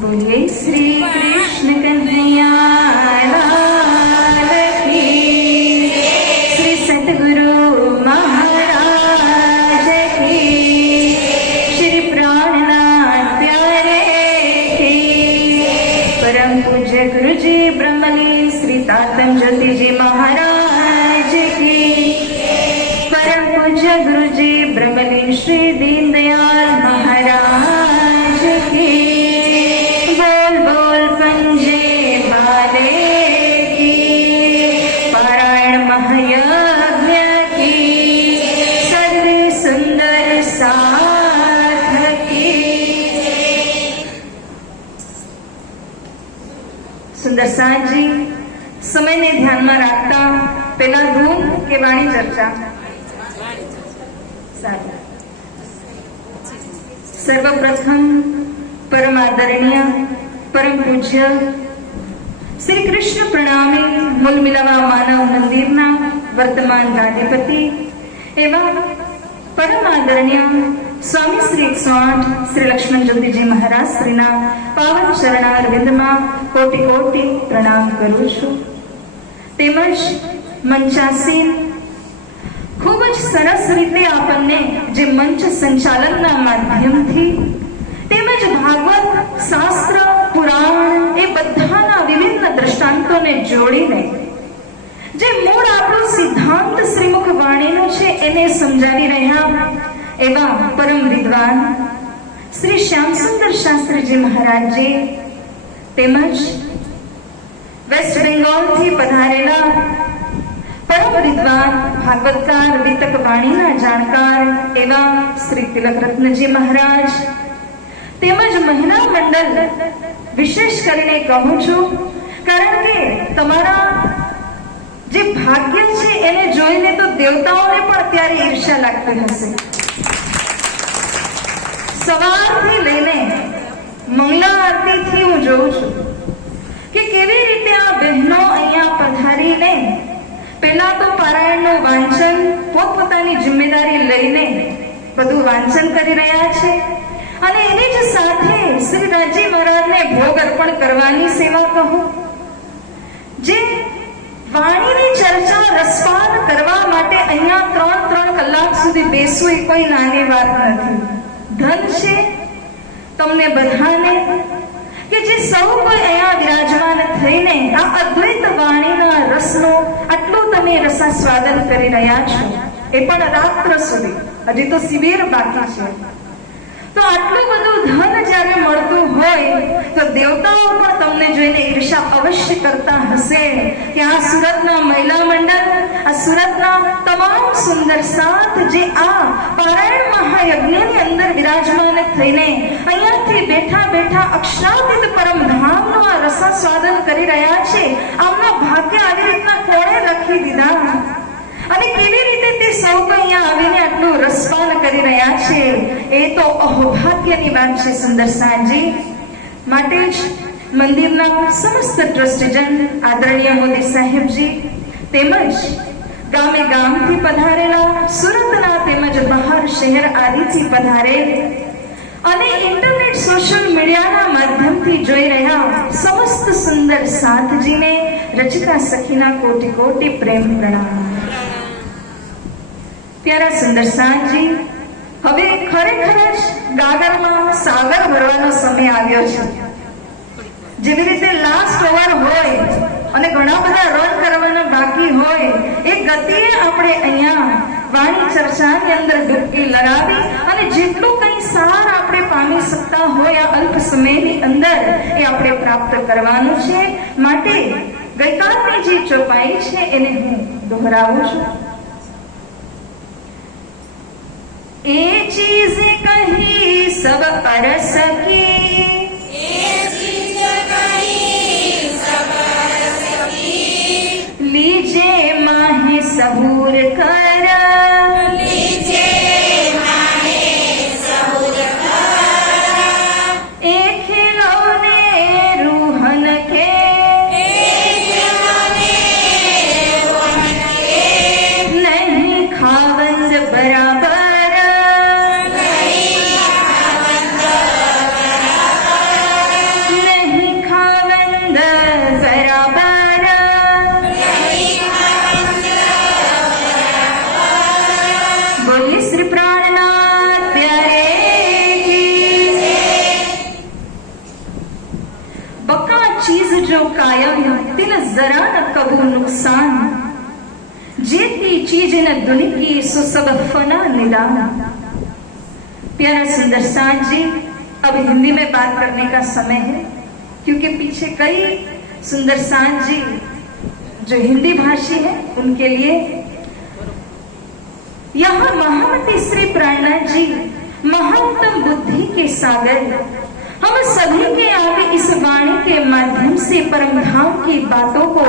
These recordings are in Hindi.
बोले श्री कृष्ण कन्हैया लाल की, श्री सतगुरु महाराज की, श्री प्राणनाथ प्यारे की, परम पूज्य गुरु जी ब्रह्मलीन श्री तातम ज्योति जी महाराज की, परम पूज्य गुरु जी ब्रह्मलीन श्री दीनदयाल महाराज की, बोल बोल पंजे वाले की, पारायण महायज्ञ की, सर्वे सुंदर साथ की। સુંદર સાંજી સમયને ધ્યાનમાં રાખતા પેલા ધૂન કે વાણી ચર્ચા? સર્વપ્રથમ પરમ આદરણીય પરમ પૂજ્ય શ્રી કૃષ્ણ પ્રણામી મૂલ મિલાવા માનવ મંદિરના વર્તમાન ગાદીપતિ એવા પરમ આદરણીય સ્વામી શ્રી 108 શ્રી લક્ષ્મણ જ્યોતિજી મહારાજ શ્રીના પાવન ચરણારવિંદમાં કોટી કોટી પ્રણામ કરું છું। તેમજ મંચાસીન ખૂબ જ સરસ રીતે આપણને જે મંચ સંચાલનના માધ્યમથી તેમજ ભાગવત શાસ્ત્ર પુરાણ એ બધાના વિવિધ દ્રષ્ટાંતોને જોડીને જે મૂળ આપણું સિદ્ધાંત શ્રીમુખ વાણીનું છે એને સમજાવી રહ્યા એવા પરમ વિદ્વાન શ્રી શ્યામસુંદર શાસ્ત્રીજી મહારાજજી તેમજ વેસ્ટ બેંગોલથી પધારેલા પરમ વિદ્વાન ભાગવતકાર વિતક વાણીના જાણકાર એવા શ્રી તિલક રત્નજી મહારાજ તેમજ મહિલા મંડળ વિશેષ કરીને કહું છું કારણ કે તમારા જે ભાગ્ય છે એને જોઈને તો દેવતાઓને પણ ત્યારે ઈર્ષ્યા લાગતી હશે। સવારથી લઈને મંગલા આરતીથી હું જોઉં છું કે કેવી રીતે આ બહેનો અહીંયા પધારીને પહેલા તો પારાયણનું વાંચન પોતપોતાની જિમ્મેદારી લઈને બધું વાંચન કરી રહ્યા છે અને એની જ સાથે શ્રી રાજી મહારાજને ભોગ અર્પણ કરવાની સેવા કહું। જે વાણીની ચર્ચા રસપાન કરવા માટે અહીંયા 3 કલાક સુધી બેસવું એ કોઈ નાની વાત નથી। ધન છે તમને બધાને કે જે સૌ કોઈ અહીંયા વિરાજમાન થઈને આ અદ્વૈત વાણીના રસનો આટલું તમે રસાસ્વાદન કરી રહ્યા છો એ પણ રાત્ર સુધી, હજી તો શિબિર બાકી છે। તો આટલું બધું ધન જ્યારે મળતું હોય તો દેવતાઓ પણ તમને જોઈને ઈર્ષા અવશ્ય કરતા હશે કે આ સુરતના મહિલા મંડળ, આ સુરતના તમામ સુંદર સાથ જે આ પારાયણ મહાયજ્ઞની અંદર વિરાજમાન થઈને અહીંયાથી બેઠા બેઠા અક્ષરાતીત પરમ ધામનો આ રસાસ્વાદન કરી રહ્યા છે, આમના ભાગ્ય આવી રીતના કોણે લખી દીધા અને કેવી રીતે તે સૌ અહીંયા આવીને આટલું રસપાન કરી રહ્યા છે એ તો અહોભાગ્યની વાત છે। સુંદર સાંજી માટે જ મંદિરના સમસ્ત ટ્રસ્ટીજન આદરણીય મોદી સાહેબજી તેમજ ગામે ગામથી પધારેલા સુરતના તેમજ બહાર શહેર આદિથી પધારે અને ઇન્ટરનેટ સોશિયલ મીડિયાના માધ્યમથી જોઈ રહ્યા સમસ્ત સુંદર સાથજીને રચિતા સખીના કોટી કોટી પ્રેમ પ્રણામ। प्यारा सुंदर साँजी હવે ખરેખર જ ગાગરમાં સાગર ભરવાનો સમય આવ્યો છે। જેવી રીતે લાસ્ટ ઓવર હોય અને ઘણા બધા રન કરવાના બાકી હોય એ ગતિએ આપણે અહીંયા વાણી ચર્ચાની અંદર ડૂબકી લગાવી અને જેટલું કંઈ સાર આપણે પામી શકતા હોય આ અલ્પ સમયની અંદર એ આપણે પ્રાપ્ત કરવાનું છે। માટે ગઈકાલની જે ચોપાઈ છે એને હું દોહરાવું છું। ए चीज कही सब अरस की, लीजे माहे सबूर कर, एक खिलौने रूहन के, नहीं खावंद बराबर, जिन दुनि की सो सब फना निदान। प्यारा सुंदर सांझ जी, अब हिंदी में बात करने का समय है, क्योंकि पीछे कई सुंदर सांझ जी जो हिंदी भाषी है उनके लिए यहाँ महामती श्री प्रेरणा जी महानतम बुद्धि के सागर हम सभी के आगे इस वाणी के माध्यम से परम धाम की बातों को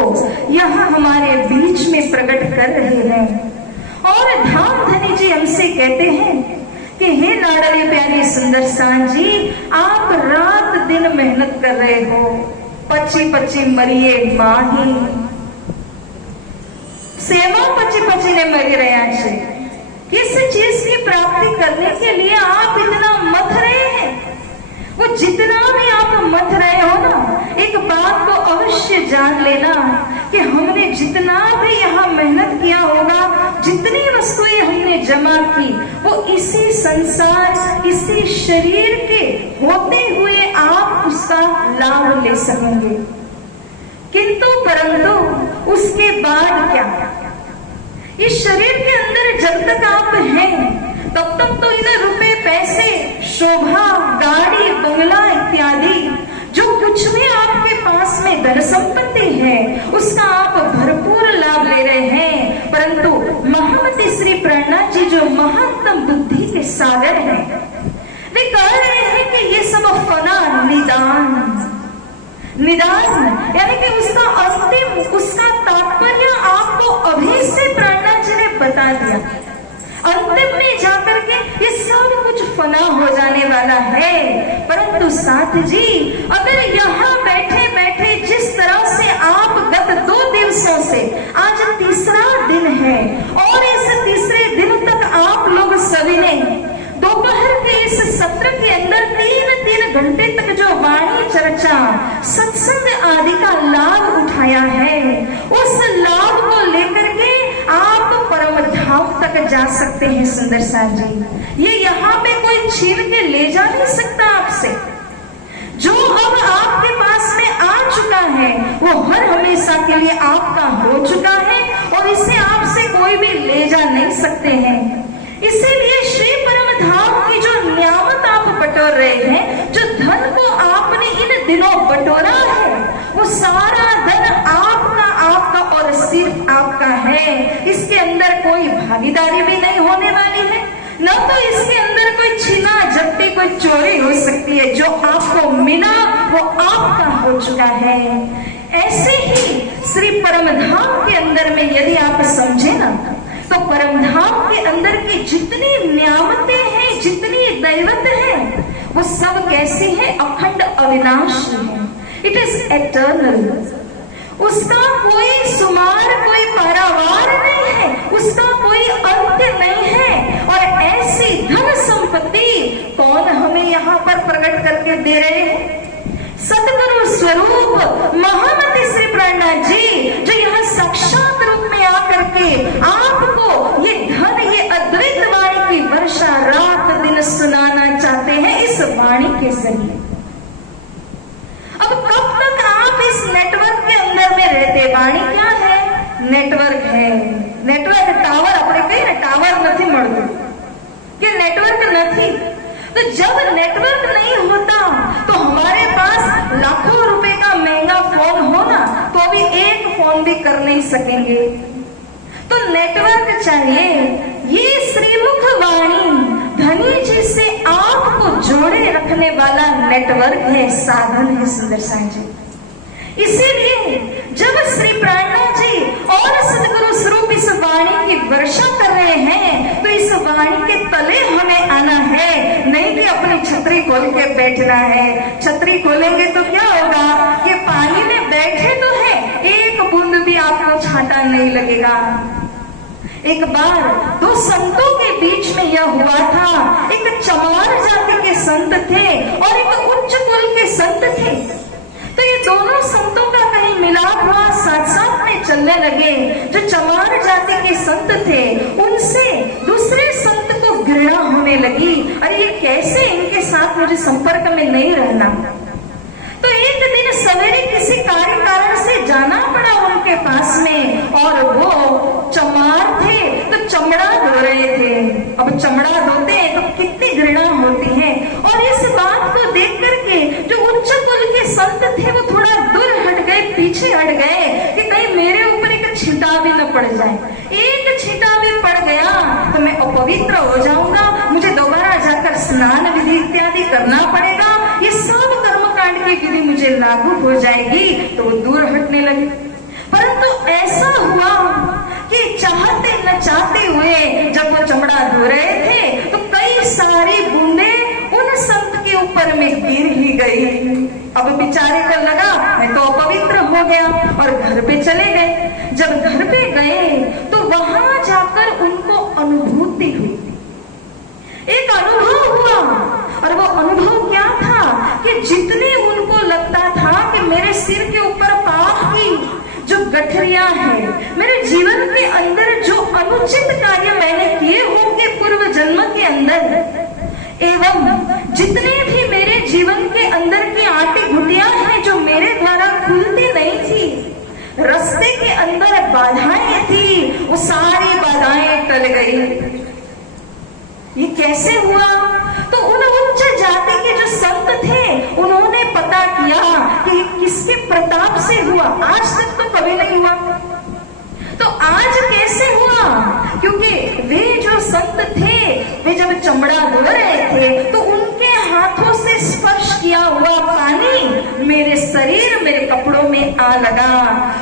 यहाँ हमारे बीच में प्रकट कर रहे हैं। और धाम धनी जी हमसे कहते हैं कि हे लाडले प्यारे सुंदर सांझ जी, आप रात दिन मेहनत कर रहे हो, पची पची मरिए माही सेवा पची पची ने मरी रहा है। किस चीज की प्राप्ति करने के लिए आप इतना मथ रहे हैं? वो जितना भी आप मथ रहे हो ना, एक बात को अवश्य जान लेना कि हमने जितना भी यहाँ मेहनत किया होगा, जितनी वस्तुएं हमने जमा की, वो इसी संसार, इसी शरीर के होते हुए आप उसका लाभ ले सकेंगे। किंतु परंतु उसके बाद क्या? इस शरीर के अंदर जब तक आप हैं तब तक तो इन रुपए पैसे, शोभा, गाड़ी, बंगला इत्यादि जो कुछ भी आपके पास में धन संपत्ति है उसका आप भरपूर लाभ ले रहे हैं। परंतु महामती श्री प्रेरणा जी जो महानतम बुद्धि के सागर हैं, वे कह रहे हैं कि ये सब फना निदान। निदान यानी कि उसका अंतिम, उसका तात्पर्य आपको अभी से प्रेरणा जी ने बता दिया। अंतिम में जाकर के ये सब कुछ फना हो जाने वाला है। परंतु साथ जी, अगर यहाँ बैठे बैठे जिस तरह से आप गत 2 दिवसों से, आज तीसरा दिन है, और इस तीसरे दिन तक आप लोग सभी ने दोपहर के इस सत्र के अंदर 3 घंटे तक जो वाणी चर्चा, सत्संग आदि का लाभ उठाया है, उस लाभ को लेकर के आप परम धाम तक जा सकते हैं। सुंदर सांझ जी, ये यहाँ पे कोई छीन के ले जा नहीं सकता आपसे। जो अब आपके पास में आ चुका है वो हर हमेशा के लिए आपका हो चुका है, और इसे आपसे कोई भी ले जा नहीं सकते हैं। इसीलिए श्री परम धाम की जो नियामत आप बटोर रहे हैं, जो धन को आपने इन दिनों बटोरा है, वो सारा धन आपका और सिर्फ आपका है। इसके अंदर कोई भागीदारी भी नहीं होने वाली है, न तो इसके अंदर कोई छीना झपटी, कोई चोरी हो सकती है। जो आपको मिला वो आपका हो चुका है। ऐसे ही श्री परम धाम के अंदर में यदि आप समझे ना, तो परम धाम के अंदर की जितनी नियामतें हैं, जितनी दैवत हैं, वो सब कैसी है? अखंड अविनाशी है। It is eternal. उसका कोई सुमार, कोई पारावार नहीं है, उसका कोई अंत नहीं है। और ऐसी धन संपत्ति कौन हमें यहाँ पर प्रकट करके दे रहे हैं? सतगुरु स्वरूप महामती श्री प्रेरणा जी, जो यहाँ साक्षात रूप में आकर के आपको ये धन, ये अद्वैत वाणी की वर्षा रात दिन सुनाना चाहते हैं इस वाणी के जरिए। अब कब तक आप इस नेटवर्क के अंदर में रहते? वाणी क्या है? नेटवर्क है। नेटवर्क टावर अपने कही ना, टावर नहीं મળતું कि नेटवर्क नहीं। तो जब नेटवर्क नहीं होता तो हमारे पास लाखों रुपए का महंगा फोन हो ना, तो अभी एक फोन भी कर नहीं सकेंगे। तो नेटवर्क चाहिए। ये श्रीमुख वाणी धनी जी से आपको जोड़े रखने वाला नेटवर्क है, साधन है। सुंदर सांझ जी, इसीलिए जब श्री प्रेरणा जी और सदगुरु स्वरूप इस वाणी की वर्षा कर रहे हैं, तो इस वाणी के तले हमें आना है, नहीं कि अपनी छतरी खोल के बैठना है। छतरी खोलेंगे तो क्या होगा कि पानी में बैठे तो है, एक बूंद भी आपको छाटा नहीं लगेगा। एक बार 2 संतों के बीच में यह हुआ था। एक चमार जाति के संत थे और एक उच्च कुल के संत थे। तो ये दोनों संतों का कहीं मिलाप हुआ, साथ साथ में चलने लगे। जो चमार जाति के संत थे उनसे दूसरे संत को घृणा होने लगी। अरे ये कैसे, इनके साथ मुझे संपर्क में नहीं रहना। तो एक एक दिन सवेरे किसी कार्य कारण से जाना पड़ा उनके पास में, और वो चमार थे तो चमड़ा धो रहे थे। अब चमड़ा धोते हैं तो कितनी घृणा होती है, और इस बात को देख करके जो उच्च कुल के संत थे वो थोड़ा दूर हट गए, पीछे हट गए कि कहीं मेरे ऊपर एक छींटा भी न पड़ जाए। एक छींटा भी पड़ गया तो मैं अपवित्र हो जाऊंगा, मुझे दोबारा जाकर स्नान विधि इत्यादि करना पड़ेगा, ये सब कर्मकांड की विधि मुझे लागू हो जाएगी। तो वो दूर हटने लगे। परंतु ऐसा हुआ कि चाहते न चाहते हुए जब वो चमड़ा धो रहे थे तो कई सारी बूंदे उन संत के ऊपर में गिर ही गई। अब बेचारे को लगा मैं तो अपवित्र हो गया, और घर पे चले गए। जब घर पे गए तो वहां जाकर उनको अनुभूति हुई, एक अनुभव हुआ। और वो अनुभव क्या था कि जितने उनको लगता था कि मेरे सिर के ऊपर पाप की जो गठरियां है, मेरे जीवन के अंदर जो अनुचित कार्य मैंने किए होंगे पूर्व जन्म के अंदर, एवं जितने भी मेरे जीवन के अंदर की आटी घुटियां हैं जो मेरे द्वारा खुलती नहीं थी, रास्ते के अंदर बाधाएं थी, वो सारी बाधाएं टल गई। ये कैसे हुआ? तो उन उच्च जाति के जो संत थे उन्होंने पता किया कि किसके प्रताप से हुआ, आज तक तो कभी नहीं हुआ। तो आज कैसे हुआ? क्योंकि वे जो संत थे वे जब चमड़ा धो रहे थे तो उनके हाथों से स्पर्श किया हुआ पानी मेरे शरीर, मेरे कपड़ों में आ लगा।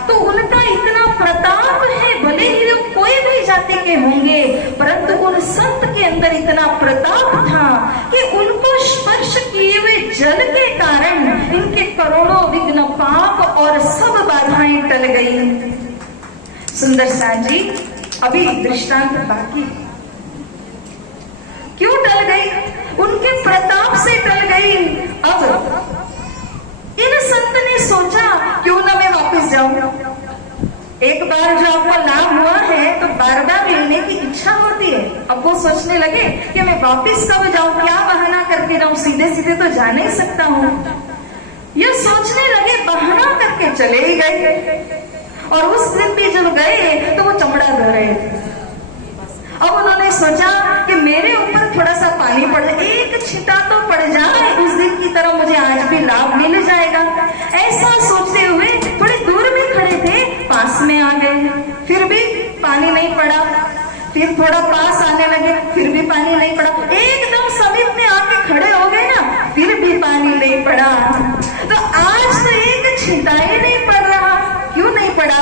तो उनका इतना प्रताप है, भले ही वो कोई भी जाति के होंगे, परंतु उन संत के अंदर इतना प्रताप था कि उनको स्पर्श किए हुए जल के कारण इनके करोड़ों विघ्न पाप और सब बाधाएं टल गई। सुंदर साथ जी, अभी दृष्टांत बाकी। क्यों टल गई? उनके प्रताप से टल गई। अब इन संत ने सोचा क्यों ना मैं वापस जाऊं। एक बार जो आपको लाभ हुआ है तो बार बार लेने की इच्छा होती है। अब वो सोचने लगे कि मैं वापस कब जाऊं, क्या बहाना करके जाऊं, सीधे सीधे तो जा नहीं सकता हूं। ये सोचने लगे, बहाना करके चले ही गए। और उस दिन भी जब गए तो वो चमड़ा धो रहे थे। अब उन्होंने सोचा कि मेरे ऊपर थोड़ा सा पानी पड़ जाए, एक छींटा तो पड़ जाए, उस दिन की तरह मुझे आज भी लाभ मिल जाएगा। ऐसा सोचते हुए थोड़ी दूर में खड़े थे, पास में आ गए, फिर भी पानी नहीं पड़ा। फिर थोड़ा पास आने लगे, फिर भी पानी नहीं पड़ा। एकदम समीप में आके खड़े हो गए ना, फिर भी पानी नहीं पड़ा। तो आज तो एक छींटा ही नहीं पड़ रहा। क्यों नहीं पड़ा?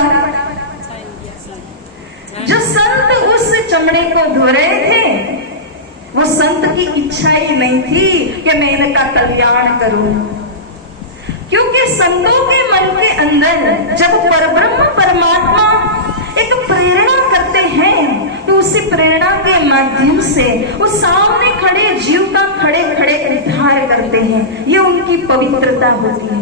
जो संत उस चमड़े को धो रहे थे वो संत की इच्छा ही नहीं थी कि मैं इनका कल्याण करूं, क्योंकि संतों के मन के अंदर जब परब्रह्म परमात्मा एक प्रेरणा करते हैं तो उसी प्रेरणा के माध्यम से वो सामने खड़े जीव का खड़े खड़े उद्धार करते हैं। ये उनकी पवित्रता होती है,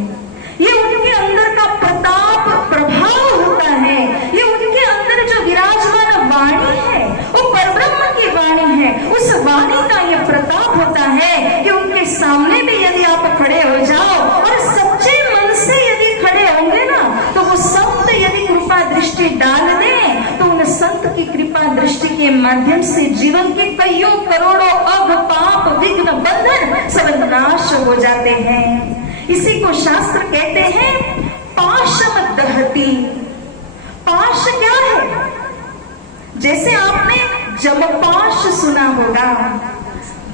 ये उनके अंदर का प्रताप प्रभाव होता है। ये उनके अंदर जो विराजमान वाणी है वो परब्रह्म की वाणी है। उस वाणी का ये प्रताप होता है कि उनके सामने भी यदि आप खड़े हो जाओ और सच्चे मन से यदि खड़े होंगे ना तो वो संत यदि कृपा दृष्टि डाल दें तो उन संत की कृपा दृष्टि के माध्यम से जीवन के कईयों करोड़ों अघ पाप विघ्न बंधन सब नाश हो जाते हैं। इसी को शास्त्र कहते हैं पाशम दहती। पाश क्या है? जैसे आपने जमपाश सुना होगा।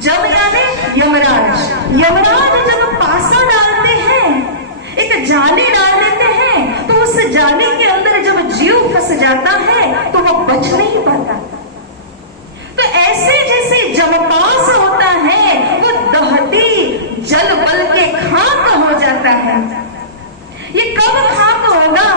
जम यानी यमराज। यमराज जब पासा डालते हैं, एक जाली डाल देते हैं, तो उस जाली के अंदर जब जीव फंस जाता है तो वो बच नहीं पाता। तो ऐसे जैसे जमपास होता है वो दहती जल बल के खाक हो जाता है। ये कब खाक होगा?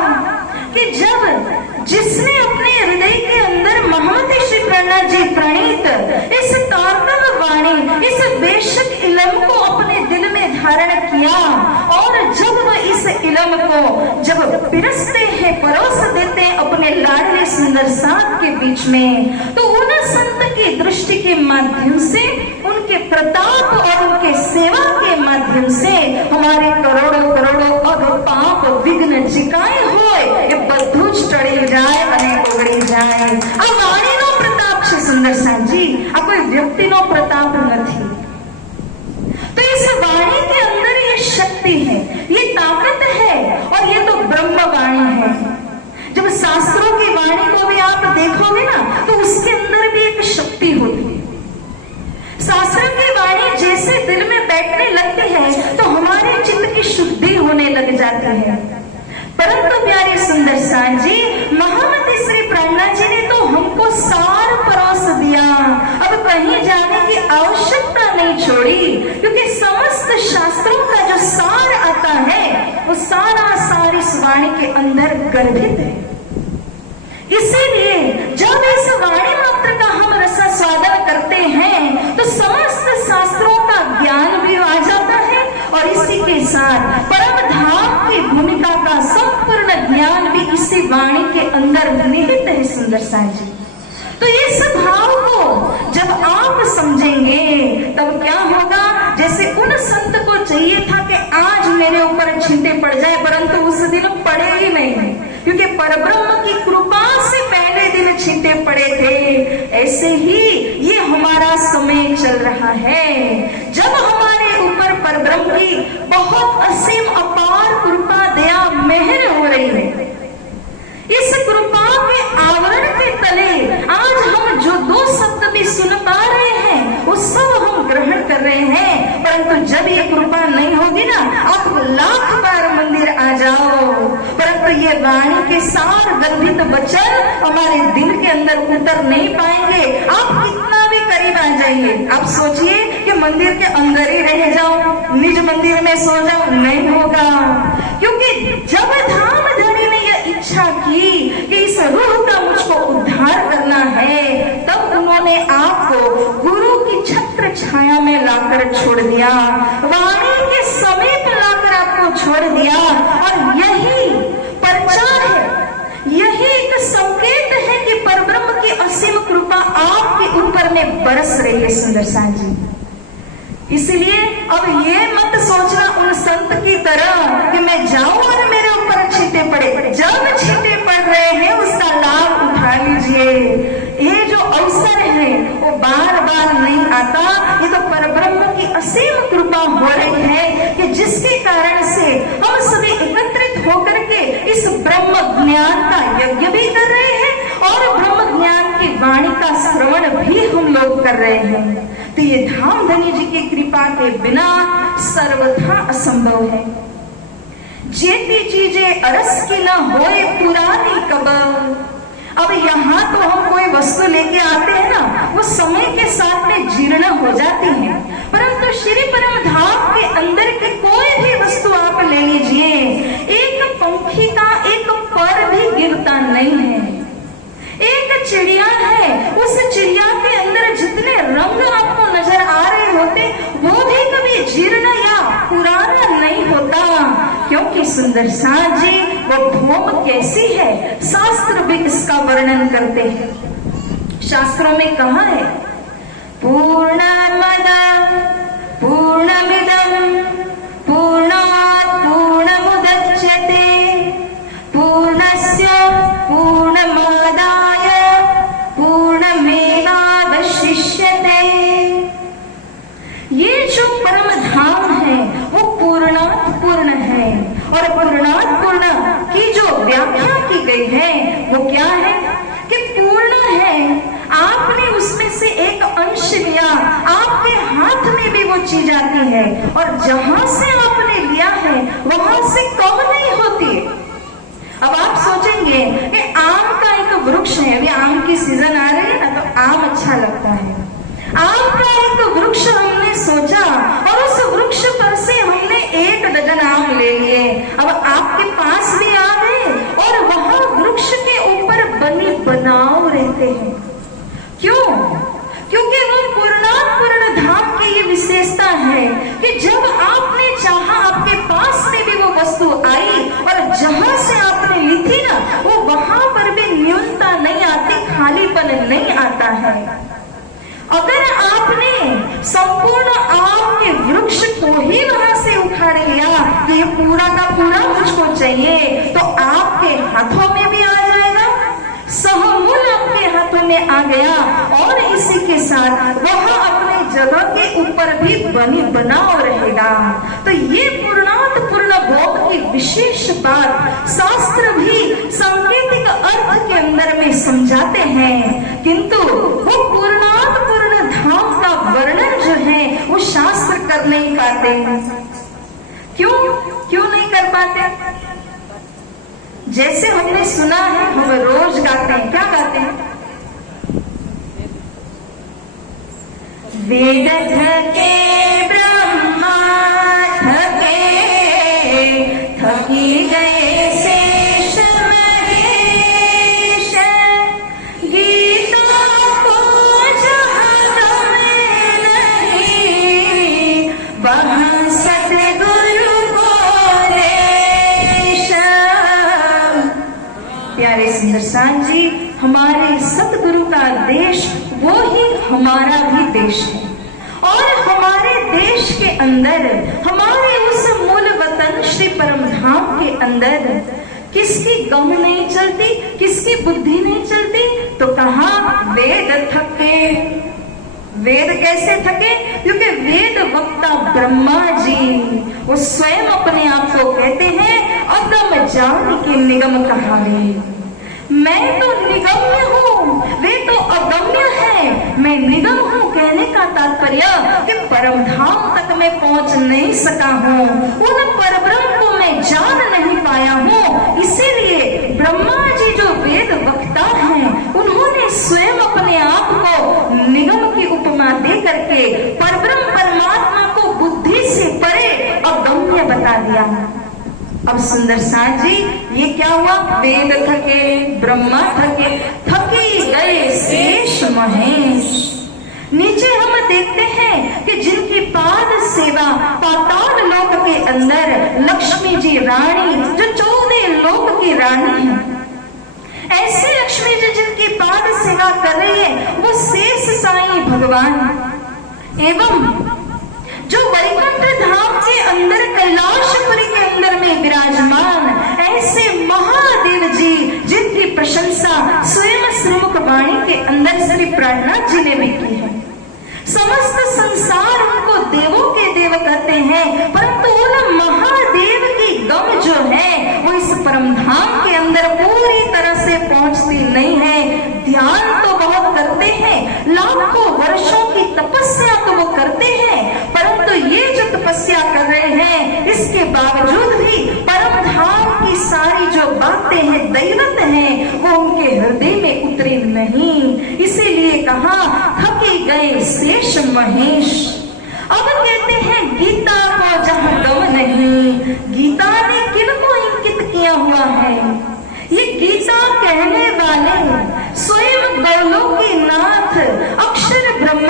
कि जब जिसने अपने हृदय के अंदर महमति श्री प्रहलाद जी प्रणीत इस तारतम वाणी, इस बेशक इलम को अपने दिल में धारण किया, और जब वह इस इलम को जब पिरसते हैं, परोस देते हैं अपने लाडले सुंदर साथ के बीच में, तो उन संत की दृष्टि के माध्यम से, उनके प्रताप और उनके सेवा के माध्यम से हमारे करोड़ों करोड़ों अघ परंतु प्यारे सुंदर साथ जी, महामती श्री प्रेरणा जी ने तो हमको सार परोस दिया। अब कहीं जाने की आवश्यकता नहीं छोड़ी, क्योंकि समस्त शास्त्रों का जो सार आता है वो सारा सार इस वाणी के अंदर गर्भित है। इसीलिए जब इस वाणी मात्र का हम रसास्वादन करते हैं तो समस्त शास्त्रों का ज्ञान भी आ जाता है, और इसी के साथ परम धाम की भूमिका का संपूर्ण ज्ञान भी इसी वाणी के अंदर निहित है। सुंदर साथ जी, तो इस भाव को जब आप समझेंगे तब क्या होगा, जैसे उन संत को चाहिए था कि आज मेरे ऊपर छींटे पड़ जाए, परंतु उस दिन पड़े ही नहीं, क्योंकि परब्रह्म की कृपा से पहले दिन छींटे पड़े थे। ऐसे ही ये हमारा समय चल रहा है, जब हमारे ऊपर परब्रह्म की बहुत असीम अपार कृपा दया मेहर हो रही है। इस कृपा के आवरण के तले आज हम जो दो शब्द भी सुन पा रहे हैं वो सब हम ग्रहण कर रहे हैं, परंतु जब ये कृपा नहीं होगी ना, आप लाख बार मंदिर आ जाओ, परंतु ये वाणी के सार गर्भित वचन हमारे दिल के अंदर उतर नहीं पाएंगे। आप कितना भी करीब आ जाइए, आप सोचिए कि मंदिर के अंदर ही रह जाओ, निज मंदिर में सो जाओ, नहीं होगा। क्योंकि जब धाम धनी ने यह इच्छा की कि इस रूह का मुझको उद्धार करना है, तब उन्होंने आपको गुरु की छत्र छाया में लाकर छोड़ दिया, वाणी के समीप लाकर आपको छोड़ दिया। और यही प्रचार है, यही एक संकेत है कि परब्रह्म की असीम कृपा आपके ऊपर में बरस रही है। सुंदर साथ जी, इसलिए अब ये मत सोचना उन संत की तरह कि मैं जाऊं और मेरे ऊपर छींटे पड़े। जब छींटे पड़ रहे हैं उसका लाभ उठा लीजिए। ये जो अवसर है वो बार बार नहीं आता, ये तो परब्रह्म की असीम कृपा हो रही है कि जिसके कारण से हम सभी एकत्रित होकर के इस ब्रह्म ज्ञान का यज्ञ भी कर रहे हैं और ब्रह्म ज्ञान की वाणी का श्रवण भी हम लोग कर रहे हैं। तो ये धाम धनी जी की कृपा के बिना सर्वथा असंभव है। जेती चीजें अरस की न होए पुरानी कब। अब यहाँ तो हम कोई वस्तु लेके आते हैं ना, वो समय के साथ में जीर्ण हो जाती है, परंतु श्री परम धाम के अंदर की कोई भी वस्तु आप ले लीजिए, एक पंखी का एक पर भी गिरता नहीं है। एक चिड़िया है, उस चिड़िया के अंदर जितने रंग आपको नजर आ रहे होते वो भी कभी जीर्ण या पुराना नहीं होता। क्योंकि सुंदर साथ जी, वो भूम कैसी है, शास्त्र भी इसका वर्णन करते हैं। शास्त्रों में कहा है, पूर्णमद पूर्णमिदं पूर्णात् पूर्णमुदच्यते पूर्णस्य पूर्णमादाय पूर्णमेवावशिष्यते। ये जो परम धाम है वो पूर्णात् पूर्ण है, और पूर्णात् पूर्ण की जो व्याख्या की गई है वो क्या है कि पूर्ण है। आपने उसमें से एक अंश लिया, आपके हाथ में भी वो चीज आती है, और जहां से आपने लिया है वहां से कम नहीं होती। अब आप सोचेंगे कि आम का एक वृक्ष है, अभी आम की सीजन आ रही है ना, तो आम अच्छा लगता है। आम का एक वृक्ष हमने सोचा और उस वृक्ष पर से हमने 1 डजन आम ले लिए। अब आपके पास भी आ गए और वहां वृक्ष के ऊपर बनी बनाव रहते हैं। क्यों? क्योंकि वो पूर्ण धाम की ये विशेषता है कि जब आपने चाहा आपके पास में भी वो वस्तु आई, और जहां से आपने ली थी ना, वो वहां पर भी न्यूनता नहीं आती, खालीपन नहीं आता है। अगर आपने संपूर्ण आम के वृक्ष को ही वहां से उखाड़ लिया कि ये पूरा का पूरा मुझको चाहिए, तो आपके हाथों में भी आ जाएगा, सहमूल आपके हाथों में आ गया, और इसी के साथ वहां अपने जगह के ऊपर भी बनी बनाव रहेगा। तो ये पूर्णात् पूर्ण भोग की विशेष बात शास्त्र भी सांकेतिक अर्थ के अंदर में समझाते हैं, किंतु वो पूर्णात् पूर्ण धाम का वर्णन जो है वो शास्त्र कर नहीं पाते। क्यों नहीं कर पाते? जैसे हमने सुना है, हम रोज गाते हैं। क्या गाते हैं? वेद थके ब्रह्मा थके, थकी गए शेष महेश, गीता को जहाँ गमे नहीं, वहाँ सतगुरु को देश। प्यारे सुंदर साथ जी, हमारे सतगुरु का देश वो ही हमारा भी देश है। और हमारे देश के अंदर, हमारे उस मूल वतन श्री परम धाम के अंदर किसकी गम नहीं चलती, किसकी बुद्धि नहीं चलती? तो कहा वेद थके। वेद कैसे थके? क्योंकि वेद वक्ता ब्रह्मा जी वो स्वयं अपने आप को कहते हैं अगम जान के निगम कहावे। मैं तो निगम्य हूँ, वे तो अगम्य है, मैं निगम हूँ। कहने का तात्पर्य कि परम धाम तक मैं पहुंच नहीं सका हूँ, उन परब्रह्म को मैं जान नहीं पाया हूँ। इसीलिए ब्रह्मा जी जो वेद वक्ता हैं, उन्होंने स्वयं अपने आप को निगम की उपमा दे करके परब्रह्म परमात्मा को बुद्धि से परे अगम्य बता दिया। अब सुंदर साथ जी, ये क्या हुआ? वेद थके, ब्रह्मा थके, थकी गए शेष महेश। नीचे हम देखते हैं कि जिनकी पाद सेवा पाताल लोक के अंदर लक्ष्मी जी रानी, जो 14 लोक की रानी है, ऐसी लक्ष्मी जी जिनकी पाद सेवा कर रही है वो शेष साईं भगवान, एवं जो वैकुंठ धाम के अंदर कैलाशपुरी के अंदर में विराजमान ऐसे महादेव जी, जिनकी प्रशंसा स्वयं श्रीमुख वाणी के अंदर श्री प्राणनाथ जी ने भी की है। समस्त संसार उनको देवों के देव कहते हैं, परंतु उन महादेव की गम जो है वो इस परम धाम के अंदर पूरी तरह से पहुंचती नहीं है। ध्यान तो बहुत करते हैं, लाखों वर्षों की तपस्या तो वो करते हैं, परंतु ये जो तपस्या कर रहे हैं इसके बावजूद भी परम धाम की सारी जो बातें हैं, दैवत हैं, वो उनके हृदय में उतरी नहीं। इसीलिए कहा थके गए शेष महेश। अब कहते हैं गीता को जहाँ गम नहीं, गीता ने किनको इंकित किया हुआ है? ये गीता कहने वाले स्वयं गौलोकी नाथ अक्षर ब्रह्म,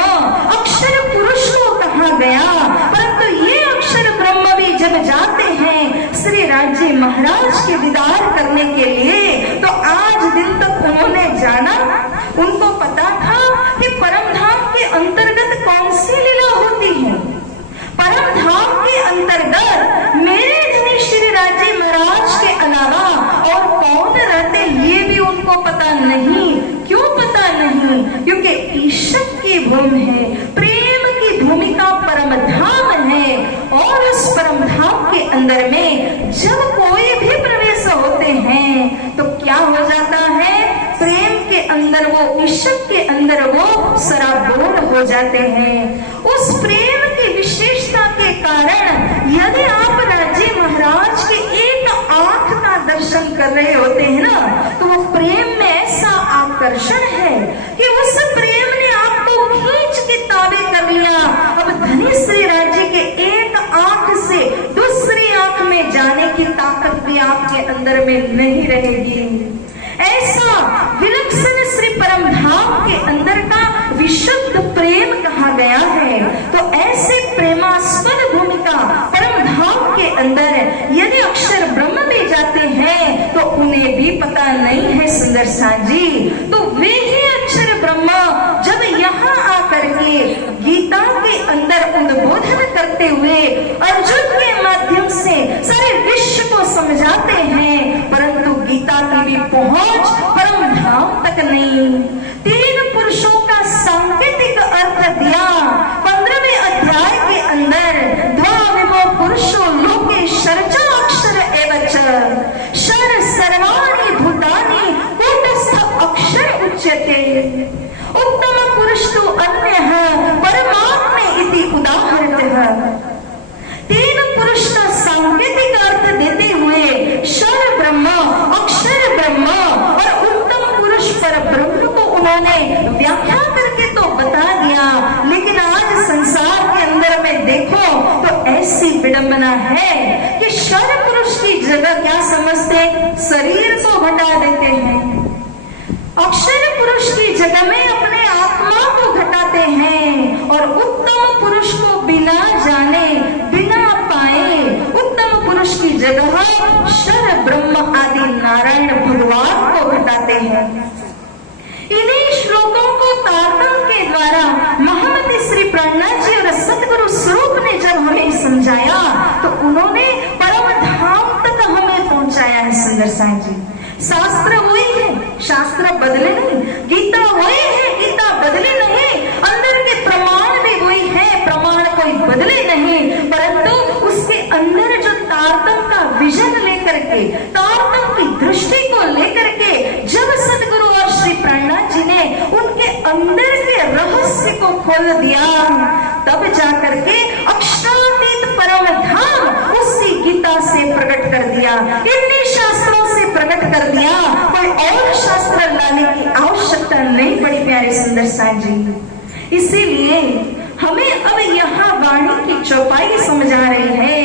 अक्षर पुरुष को कहा गया। परंतु ये अक्षर ब्रह्म भी जब जाते हैं श्री राज्य महाराज के दीदार करने के लिए, तो आज दिन तक उन्होंने जाना, उनको पता था कि परम धाम के अंतर्गत कौन सी लीला होती है। परम धाम के अंतर्गत मेरे धनी श्री राज्य महाराज के अलावा और कौन रहते ये भी उनको पता नहीं। क्यों पता नहीं? क्योंकि ईश्वर की भूमि है, प्रेम की भूमि का परम धाम है। और उस परम धाम के अंदर में जब कोई भी प्रवेश होते हैं तो क्या हो जाता है? प्रेम के अंदर वो, ईश्वर के अंदर वो सराबोर हो जाते हैं। उस प्रेम की विशेषता के कारण यदि आप राज्य महाराज के एक आंख का दर्शन कर रहे होते हैं ना, तो वो प्रेम में ऐसा आकर्षण है कि उस प्रेम ने आपको खींच के ताबे कर लिया। अब धनी श्री राज्य के एक आंख से दूसरी आंख में जाने की ताकत भी आपके अंदर में नहीं रहेगी। ऐसा विलक्षण श्री परम धाम के अंदर का विशुद्ध प्रेम कहा गया है। तो ऐसे प्रेमास्पद भूमि का परम धाम के अंदर यदि अक्षर ब्रह्म भी जाते हैं तो उन्हें भी पता नहीं है सुंदर साथ जी। तो वे ही अक्षर ब्रह्म जब यहाँ आकर के गीता के अंदर उद्बोधन करते हुए अर्जुन के माध्यम से सारे विश्व को समझाते हैं, परंतु गीता की भी पहुंच परम धाम तक नहीं। 3 पुरुषों का सांकेतिक अर्थ दिया 15वें अध्याय के अंदर। द्वाविमो पुरुषो लोके शर्चा अक्षर एवच शर सर्वाणि भूतानि कूटस्थ अक्षर उच्यते। उत्तम पुरुष तो अन्यः परमात्मे इति उदाहृतः। 3 पुरुष का सांकेतिक अर्थ देते हुए शर उन्होंने व्याख्या करके तो बता दिया, लेकिन आज संसार के अंदर में देखो तो ऐसी विडंबना है कि क्षर पुरुष की जगह क्या समझते, शरीर को घटा देते हैं। अक्षर पुरुष की जगह में अपने आत्मा को घटाते हैं और उत्तम पुरुष को बिना जाने बिना पाए उत्तम पुरुष की जगह क्षर ब्रह्म आदि नारायण भगवान को घटाते हैं। इन्हीं श्लोकों को तारतम्य के द्वारा महामती श्री प्राणनाथ जी और सतगुरु स्वरूप ने जब हमें समझाया तो उन्होंने परम धाम तक हमें पहुंचाया है। सुंदर साईं जी, शास्त्र वही है, शास्त्र बदले नहीं, गीता वही है, गीता बदले नहीं, अंदर के प्रमाण भी वही है, प्रमाण कोई बदले नहीं, परंतु उसके अंदर जो तारतम्य का विजन लेकर के, तारतम्य की दृष्टि को लेकर के जब सतगुरु और श्री प्राणनाथ जी ने उनके अंदर के रहस्य को खोल दिया, तब जाकर के अक्षरातीत परम धाम उसी गीता से प्रकट कर दिया, इन्हीं शास्त्रों से प्रकट कर दिया। कोई और शास्त्र लाने की आवश्यकता नहीं पड़ी प्यारे सुंदर साईं जी। इसीलिए हमें अब यहाँ वाणी की चौपाई समझा रही है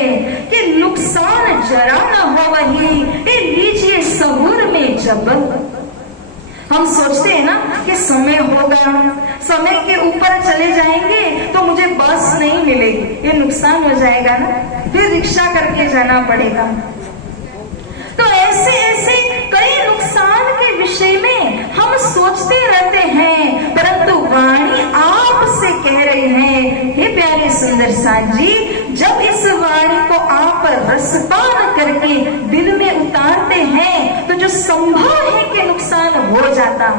कि नुकसान जरा न हो वही, ये लीजिए सबूर में जब। हम सोचते हैं ना कि समय हो गया, समय के ऊपर चले जाएंगे तो मुझे बस नहीं मिलेगी, ये नुकसान हो जाएगा ना, फिर रिक्शा करके जाना पड़ेगा। तो ऐसे ऐसे कई नुकसान के विषय में हम सोचते रहते हैं, परंतु वाणी आपसे कह रही है, हे प्यारे सुंदर साईं जी, जब इस वाणी को आप रसपान करके दिल में उतारते हैं तो जो संभव है कि नुकसान हो जाता,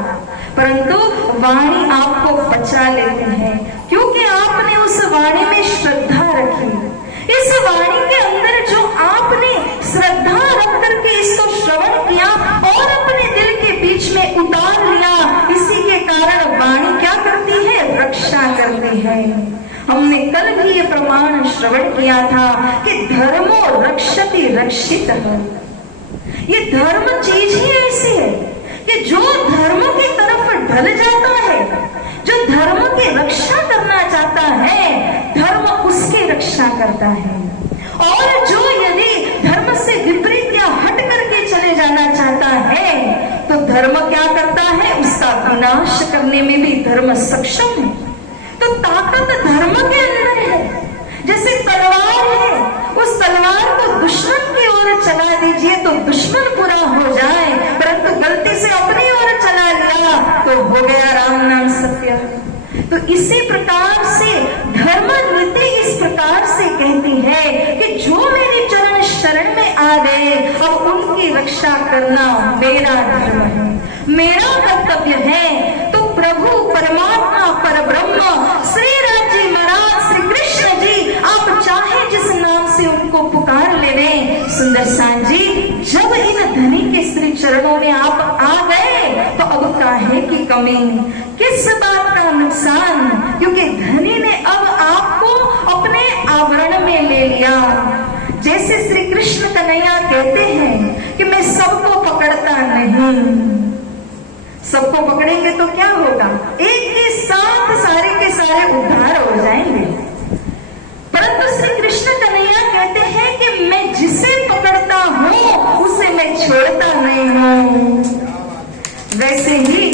परंतु वाणी आपको बचा लेती है, क्योंकि आपने उस वाणी में श्रद्धा रखी। इस वाणी के अंदर जो आपने श्रद्धा रख करके इसको श्रवण किया और अपने दिल के बीच में उतार लिया, इसी के कारण वाणी क्या करती है, रक्षा करती है। हमने कल भी ये प्रमाण श्रवण किया था कि धर्मो रक्षति रक्षित है। ये धर्म चीज ही ऐसी है कि जो धर्म की तरफ ढल जाता है, जो धर्म की रक्षा करना चाहता है, धर्म उसकी रक्षा करता है, और जो यदि धर्म से विपरीत या हट करके चले जाना चाहता है तो धर्म क्या करता है, उसका विनाश करने में भी धर्म सक्षम है। तो ताकत धर्म के अंदर है। जैसे तलवार है, उस तलवार को दुश्मन की ओर चला दीजिए तो दुश्मन पूरा हो जाए, परंतु गलती से अपनी ओर चला लिया तो हो गया राम नाम सत्य। तो इसी प्रकार से धर्म नीति इस प्रकार से कहती है कि जो मेरे चरण शरण में आ गए, अब उनकी रक्षा करना मेरा धर्म है, मेरा कर्तव्य है। तो प्रभु परमात्मा परब्रह्म श्री राज जी महाराज श्री कृष्ण जी, आप चाहे जिस नाम से उनको पुकार लेने। सुंदर साईं जी, जब इन धनी के श्री चरणों में आप आ गए तो अब काहे की कमी, किस बात का नुकसान, क्योंकि धनी ने अब आपको अपने आवरण में ले लिया। जैसे श्री कृष्ण कन्हैया कहते हैं कि मैं सबको पकड़ता नहीं, सबको पकड़ेंगे तो क्या होगा, एक ही साथ सारे के सारे उद्धार हो जाएंगे। परंतु श्री कृष्ण कन्हैया कहते हैं कि मैं जिसे पकड़ता हूं उसे मैं छोड़ता नहीं हूं। वैसे ही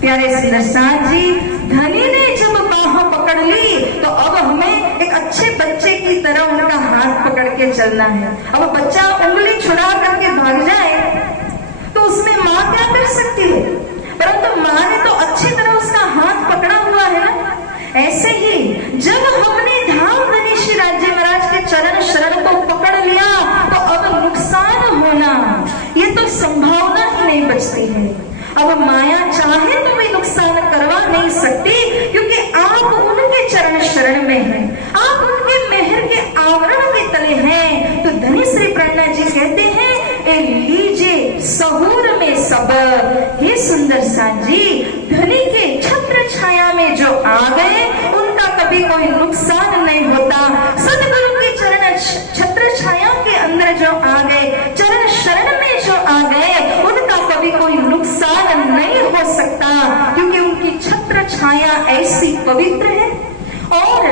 प्यारे सुंदर साईं जी, धनी ने जब बाह पकड़ ली तो अब हमें एक अच्छे बच्चे की तरह उनका हाथ पकड़ के चलना है। अब बच्चा उंगली छुड़ा करके भाग जाए तो उसमें माँ क्या कर सकती है, परंतु माँ ने तो अच्छी तरह उसका हाथ पकड़ा हुआ है ना। ऐसे ही जब हमने धाम धनी श्री राज्य महाराज के चरण शरण को पकड़ लिया तो अब नुकसान होना ये तो संभावना ही नहीं बचती है। अब माया चाहे तो भी नुकसान करवा नहीं सकती, क्योंकि आप उनके चरण शरण में हैं, आप उनके मेहर के आवरण के तले हैं। तो धनी श्री प्राणनाथ जी कहते हैं, ए लीजिए सहूर में सब। हे सुंदर साईं जी, धनी के छत्र छाया में जो आ गए उनका कभी कोई नुकसान नहीं होता। सदगुरु के चरण छत्र छाया के अंदर जो आ गए, चरण शरण में जो आ गए, उनका कभी कोई नुकसान नहीं हो सकता। छाया ऐसी पवित्र है। और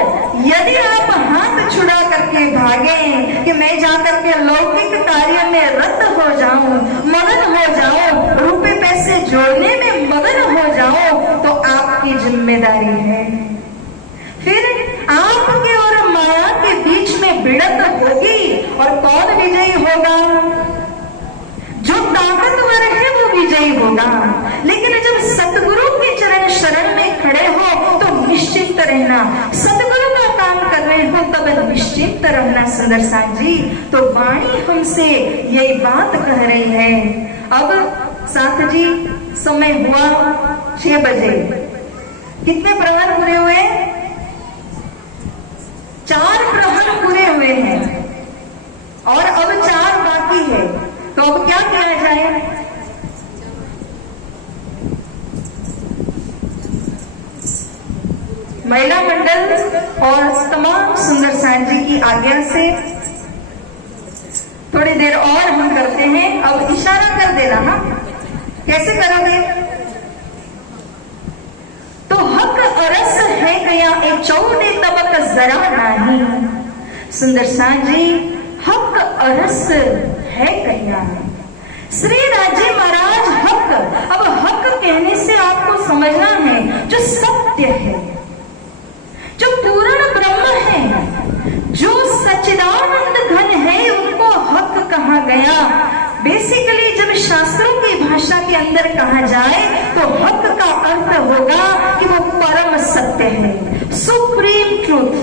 यदि आप हाथ छुड़ा करके भागे कि मैं जाकर के लौकिक कार्य में रत हो जाऊं, मगन हो जाऊं, रुपए पैसे जोड़ने में मगन हो जाऊं, तो आपकी जिम्मेदारी है। फिर आपके और माया के बीच में भिड़ंत होगी और कौन विजयी होगा? जो ताकतवर है वो विजयी होगा। लेकिन जब सतगुरु के चरण शरण में खड़े हो तो निश्चिंत रहना, सतगुरु का काम कर रहे हो तब निश्चिंत रहना। सुंदर साथ जी, तो वाणी हमसे यही बात कह रही है। अब साथ जी समय हुआ 6 बजे। कितने प्रहर पूरे हुए? 4 प्रहर पूरे हुए हैं और अब 4 बाकी है। तो अब क्या किया जाए? महिला मंडल और तमाम सुंदर साथ जी की आज्ञा से थोड़ी देर और हम करते हैं। अब इशारा कर देना। हाँ, कैसे करोगे? तो हक अरस है गया एक 14 तबक जरा नहीं। सुंदर साथ जी, हक अरस है गया। श्री राजे महाराज हक। अब हक कहने से आपको समझना है जो सत्य है, जो पूर्ण ब्रह्म है, जो सच्चिदानंद घन है, उनको हक कहा गया। बेसिकली जब शास्त्रों की भाषा के अंदर कहा जाए तो हक का अर्थ होगा कि वो परम सत्य है, सुप्रीम ट्रूथ।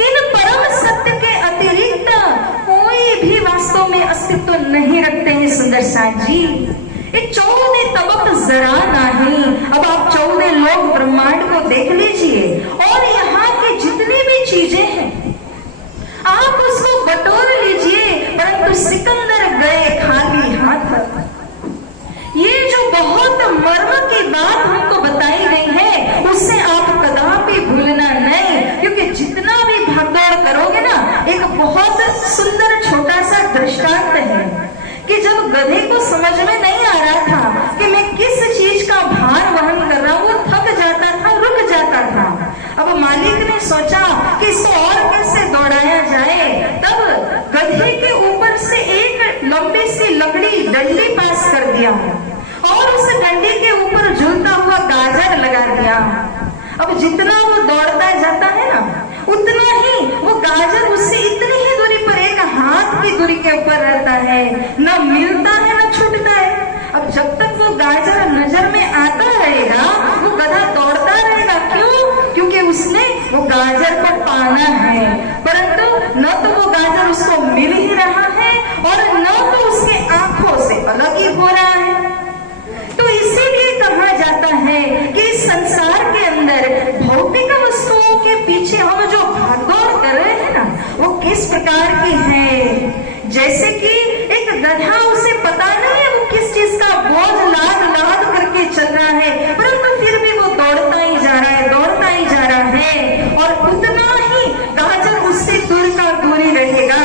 इन परम सत्य के अतिरिक्त कोई भी वास्तव में अस्तित्व नहीं रखते हैं। सुंदर साथ जी, ये 14 तबक जरा नहीं। अब आप 14 लोग ब्रह्मांड को देख लीजिए और यहाँ की जितनी भी चीजें हैं आप उसको बटोर लीजिए, परंतु सिकंदर गए खाली हाथ। ये जो बहुत मर्म की बात हमको बताई गई है उससे आप कदापि भूलना नहीं, क्योंकि जितना भी भागदौड़ करोगे ना, एक बहुत सुंदर छोटा सा दृष्टांत है कि जब गधे को समझ में नहीं आ रहा था कि मैं किस चीज का भार वहन कर रहा हूं, वो थक जाता था, रुक जाता था। अब मालिक ने सोचा कि इसको और कैसे दौड़ाया जाए। तब गधे के ऊपर से एक लंबी सी लकड़ी डंडी पास कर दिया और उस डंडी के ऊपर झूलता हुआ गाजर लगा दिया। अब जितना वो दौड़ता जाता है ना, उतना ही वो गाजर उससे इतनी ही दूरी पर, एक हाथ की दूरी के ऊपर रहता है, न मिलता है न छूटता है। अब जब तक वो गाजर नजर में आता रहेगा वो गधा दौड़ता रहेगा। क्यों? क्योंकि उसने वो गाजर को पाना है, परंतु न तो वो गाजर उसको मिल ही रहा है और न तो उसके आंखों से अलग ही हो रहा है। तो इसीलिए कहा जाता है कि इस संसार के अंदर भौतिक वस्तुओं के पीछे हम जो भागदौड़ कर रहे हैं ना, वो किस प्रकार की है। जैसे कि एक गधा, उसे पता नहीं है वो किस चीज का बोझ लाद लाद करके चल रहा है, परंतु फिर भी वो दौड़ता ही जा रहा है, दौड़ता ही जा रहा है और उतना ही गाजर उससे दूर का दूरी रहेगा।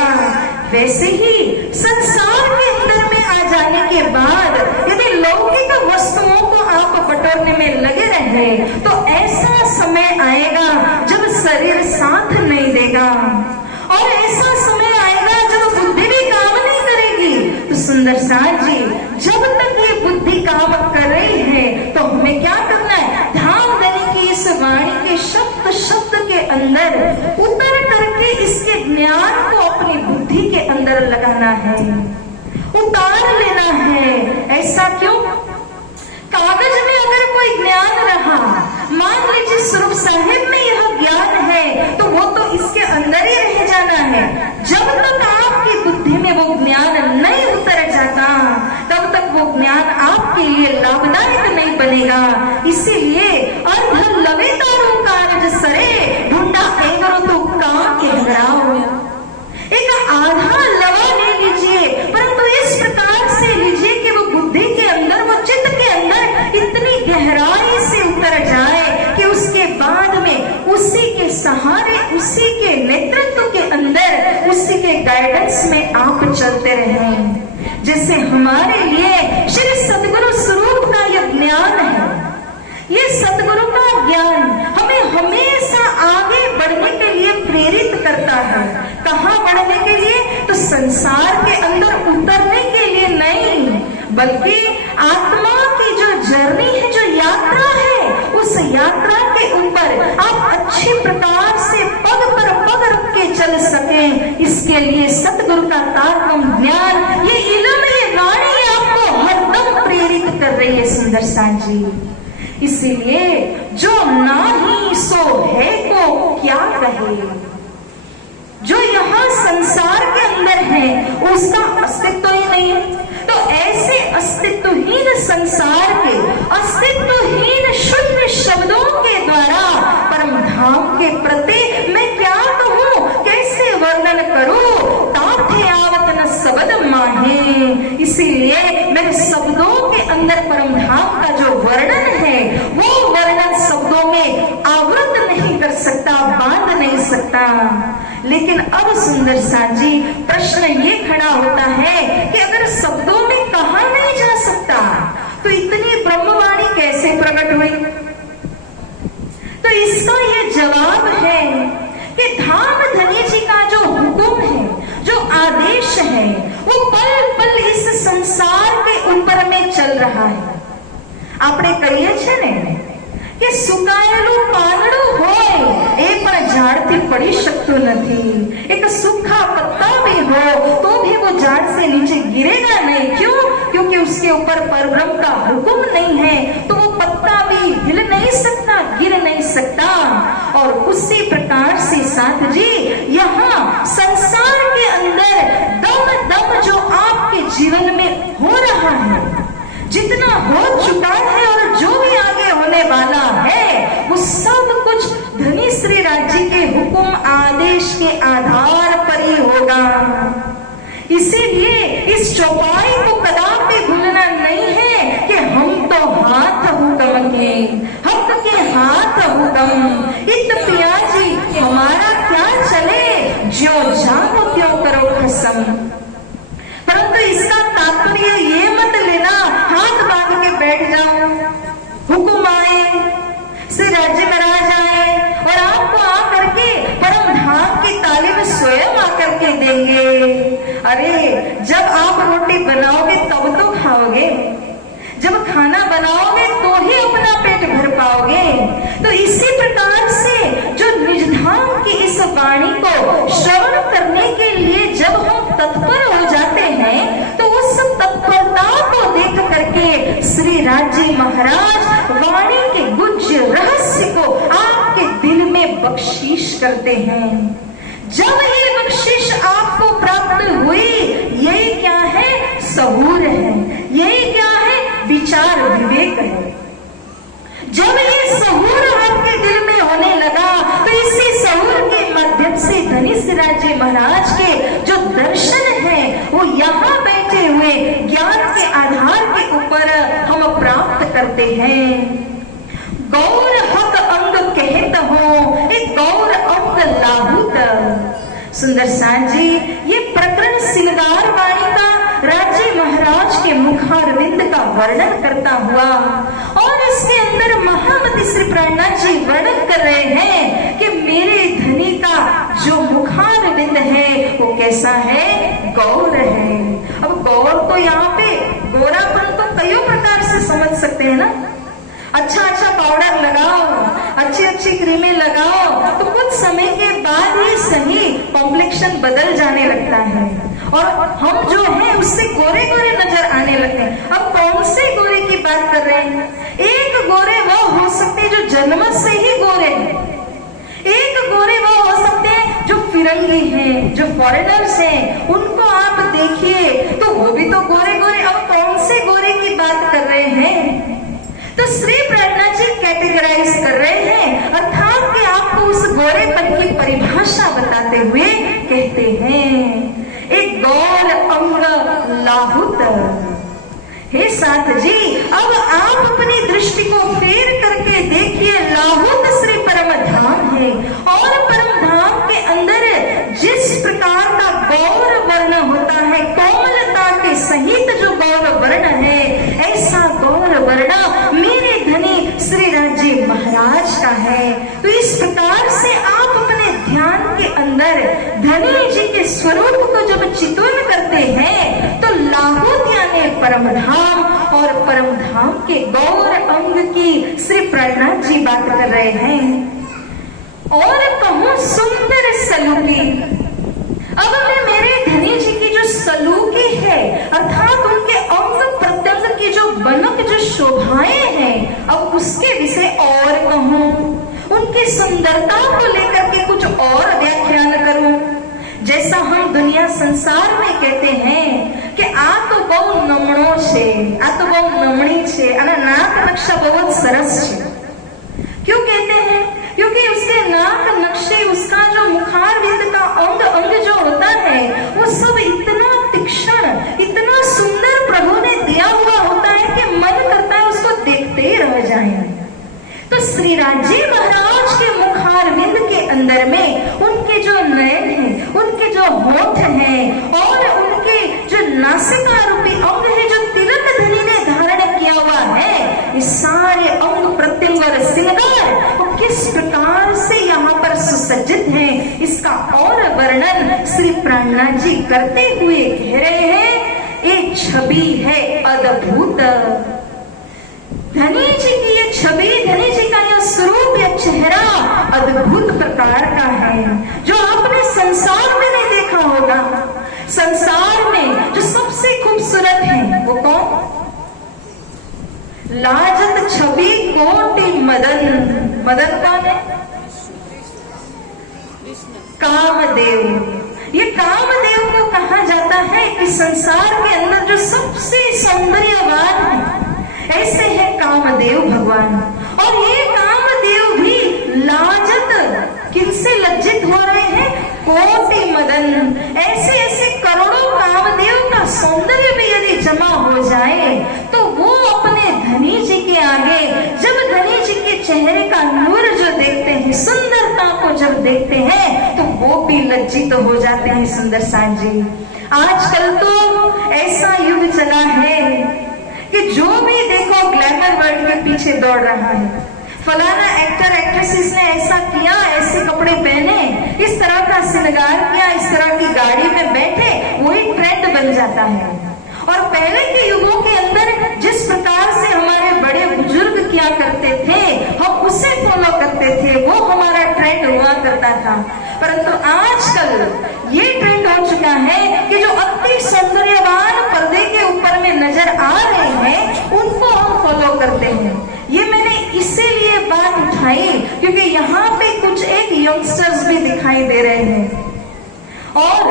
वैसे ही संसार के अंदर में आ जाने के बाद यदि लौकिक वस्तुओं को आप बटोरने में लगे रहे तो ऐसा समय आएगा जब शरीर साथ नहीं देगा और ऐसा समय आएगा जब बुद्धि भी काम नहीं करेगी। तो सुंदर साथ जी, जब तक ये बुद्धि काम कर रही है तो हमें क्या करना है? ध्यान देने की इस वाणी के शब्द शब्द के अंदर उतर करके इसके ज्ञान को अपनी बुद्धि के अंदर लगाना है, उतार लेना है। ऐसा क्यों? कागज में अगर कोई ज्ञान रहा, मान लीजिए स्वरूप साहिब में यह ज्ञान है, तो वो तो इसके अंदर ही रह जाना है। जब तक आपकी बुद्धि में वो ज्ञान नहीं उतर जाता तब तक वो ज्ञान आपके लिए लाभदायक नहीं बनेगा। इसीलिए अर्ध लवे तारू कारज सरे ढूंढा एंगरो तो काम कहराओ। एक आधा लवा ले लीजिए, परंतु इस प्रकार से लीजिए कि वो बुद्धि के अंदर, वो चित्त के अंदर इतनी गहराई से उतर जाए कि उसके बाद में उसी के सहारे, उसी के नेतृत्व के अंदर, उसी के गाइडेंस में आप चलते रहें। जैसे हमारे लिए श्री सद्गुरु स्वरूप का यह ज्ञान है, ये सतगुरु का ज्ञान हमें हमेशा आगे बढ़ने के लिए प्रेरित करता है। कहाँ बढ़ने के लिए? तो संसार के अंदर उतरने के लिए नहीं, बल्कि आत्मा की जो जर्नी है, जो यात्रा है, उस यात्रा के ऊपर आप अच्छी प्रकार से पग पर पग रख के चल सकें, इसके लिए सतगुरु का तारतम ज्ञान, ये इल्म, ये वाणी आपको हरदम प्रेरित कर रही है सुंदर साथ जी। इसीलिए जो नाही सो है को क्या कहे, जो यहाँ संसार के अंदर है उसका अस्तित्व ही नहीं है। तो ऐसे अस्तित्वहीन संसार के अस्तित्वहीन शुद्ध शब्दों के द्वारा परम धाम के प्रति मैं क्या कहूँ, कैसे वर्णन करूँ, ताथे आवत न शब्द माहे। इसीलिए मेरे शब्दों के अंदर परम धाम का जो वर्णन है, वो वर्णन शब्दों में आवृत नहीं कर सकता, बांध नहीं सकता। लेकिन अब सुंदर साथ जी प्रश्न ये खड़ा होता है कि अगर शब्दों में कहा नहीं जा सकता तो इतनी ब्रह्मवाणी कैसे प्रकट हुई? तो इसका ये जवाब है कि धाम धनी जी का जो हुक्म है, जो आदेश है, वो पल पल इस संसार के ऊपर में चल रहा है। आपने कहिए छे ने કે સુકાયેલું પાંદડું હોય એ પણ ઝાડથી પડી શકતું નથી। એક सूखा पत्ता भी हो तो भी वो झाड़ से नीचे गिरेगा नहीं। क्यों? क्योंकि उसके ऊपर परब्रह्म का हुक्म नहीं है, तो वो पत्ता भी हिल नहीं सकता, गिर नहीं सकता। और उसी प्रकार से साथ जी यहाँ संसार के अंदर दम दम जो आपके जीवन में हो रहा है, जितना हो चुका है और जो भी आगे होने वाला है, वो सब कुछ धनी श्री राज्य के हुक्म आदेश के आधार पर ही होगा। इसीलिए इस चौपाई को कदापि भूलना नहीं है कि हम तो हाथ हुक्म के, हक के हाथ हुक्म। इत पियाजी हमारा क्या चले, जो जानो क्यों करो कसम। परंतु इसका तात्पर्य ये मत लेना हाथ बांध के बैठ जाओ, हुक्म आए, श्री राज्य महाराज आए और आपको आकर के परम धाम की तालीम स्वयं आकर के देंगे। अरे जब आप रोटी बनाओगे तब तो खाओगे, जब खाना बनाओगे तो ही अपना पेट भर पाओगे। तो इसी प्रकार से जो निजधाम की इस वाणी को श्रवण करने के लिए जब हम तत्पर हो जाते हैं, तो उस तत्परता को देख करके श्री राज्य महाराज वाणी के गुज्ज रहस्य को आपके दिल में बख्शीश करते हैं। जब ये बख्शिश आपको प्राप्त हुई, यही क्या है? सहूर है, यही क्या है? विचार विवेक है। जब ये सहूर आपके दिल में होने लगा, तो इसी सहूर के माध्यम से धनी श्री राज्य महाराज के जो दर्शन है, वो यहाँ बैठे हुए ज्ञान के आधार के ऊपर हम प्राप्त करते हैं। गौर हक अंग कहत हो, एक गौर अंग लाहुत। सुंदर साथ जी ये प्रकरण सिंगार वाणी का राज्य महाराज के मुखारविंद का वर्णन करता हुआ, और इसके अंदर महामती श्री प्राणनाथ जी वर्णन कर रहे हैं कि मेरे धनी का जो मुखारविंद है वो कैसा है? गौर है। अब गौर तो यहाँ पे गोरापन तो कई प्रकार से समझ सकते हैं ना। अच्छा अच्छा पाउडर लगाओ, अच्छी अच्छी क्रीमें लगाओ, तो कुछ समय के बाद ही सही कॉम्प्लेक्शन बदल जाने लगता है और हम जो है उससे गोरे गोरे नजर आने लगते हैं। अब कौन से गोरे की बात कर रहे हैं? एक गोरे वो हो सकते हैं जो जन्म से ही गोरे हैं, एक गोरे वो हो सकते हैं जो फिरंगी हैं, जो फॉरेनर्स हैं, उनको आप देखिए तो वो भी तो गोरे गोरे। अब कौन से गोरे की बात कर रहे हैं? तो श्री प्राणनाथ जी कैटेगराइज कर रहे हैं, अर्थात कि आपको उस गोरेपन की परिभाषा बताते हुए कहते हैं एक गौर अंग लाहुत। हे साथ जी अब आप अपनी दृष्टि को फेर करके देखिए, लाहुत श्री परम धाम है और परम धाम के अंदर जिस प्रकार का गौर वर्ण होता है, कोमलता के सहित जो गौर वर्ण है, ऐसा गौर वर्ण मेरे धनी श्री है। तो इस प्रकार से आप अपने ध्यान के अंदर धनी जी के स्वरूप को जब चित्वन करते हैं तो लाहौत यानी परम धाम और परम धाम के गौर अंग की श्री प्रहलाद जी बात कर रहे हैं। और कहूं सुंदर सलूकी, अब मैं मेरे धनी जी की जो सलूकी है अर्थात उनके अंग प्रत्यंग की जो बनक जो शोभाएं हैं, अब उसके विषय और कहूं, उनकी सुंदरता को लेकर के कुछ और व्याख्यान करूं। जैसा हम दुनिया संसार में कहते हैं कि आ तो बहु नमणो छे, आ तो बहु नमणी छे, અને નાક નકશા बहुत सरस छे। क्यों कहते हैं? क्योंकि उसके नाक नक्शे, उसका जो मुखारविंद का अंग अंग जो होता है वो सब इतना तीक्ष्ण, इतना सुंदर प्रभु ने दिया हुआ होता है कि मन करता है उसको देखते ही रह जाएं। तो श्री राजी महाराज के मुखारविंद के अंदर में उनके जो नयन हैं, उनके जो होठ हैं और उनके जो नासिका रूपी अंग है जो तिलक धनी ने धारण किया हुआ है, इस सारे अंग प्रत्यंग और श्रृंगार किस प्रकार से यहाँ पर सुसज्जित है, इसका और वर्णन श्री प्रहलाद जी करते हुए कह रहे हैं। एक छवि है अद्भुत, धनी जी की ये छवि, धनी जी का यह स्वरूप, यह चेहरा अद्भुत प्रकार का है जो आपने संसार में नहीं देखा होगा। संसार में जो सबसे खूबसूरत है वो कौन? लाजत छवि कोटि मदन। मदन कौन है? कामदेव। ये कामदेव को कहा जाता है कि संसार के अंदर जो सबसे सौंदर्यवान है, ऐसे है कामदेव भगवान। और ये कामदेव भी लाजत किनसे लज्जित हो रहे हैं? कोटि मदन। ऐसे ऐसे करोड़ों कामदेव का सौंदर्य भी यदि जमा हो जाए तो वो अपने धनी जी के आगे, जब धनी जी के चेहरे का नूर जो देखते हैं, सुंदरता को जब देखते हैं तो वो भी लज्जित हो जाते हैं। सुंदर साथ जी, आजकल तो ऐसा युग चला है कि जो भी देखो ग्लैमर वर्ल्ड के पीछे दौड़ रहा है। फलाना एक्टर एक्ट्रेसेस ने ऐसा किया, ऐसे कपड़े पहने, इस तरह का श्रृंगार किया, इस तरह की गाड़ी में बैठे, वही ट्रेंड बन जाता है। और पहले के युगों के अंदर जिस प्रकार से हमारे बड़े बुजुर्ग किया करते थे, हम उसे फॉलो करते थे, वो हमारा ट्रेंड हुआ करता था। परंतु आजकल ये ट्रेंड हो चुका है कि जो अति सौंदर्यवान पर्दे के ऊपर में नजर आ रहे हैं उनको हम फॉलो करते हैं। ये मैंने इसीलिए बात उठाई क्योंकि यहाँ पे कुछ एक यंगस्टर्स भी दिखाई दे रहे हैं और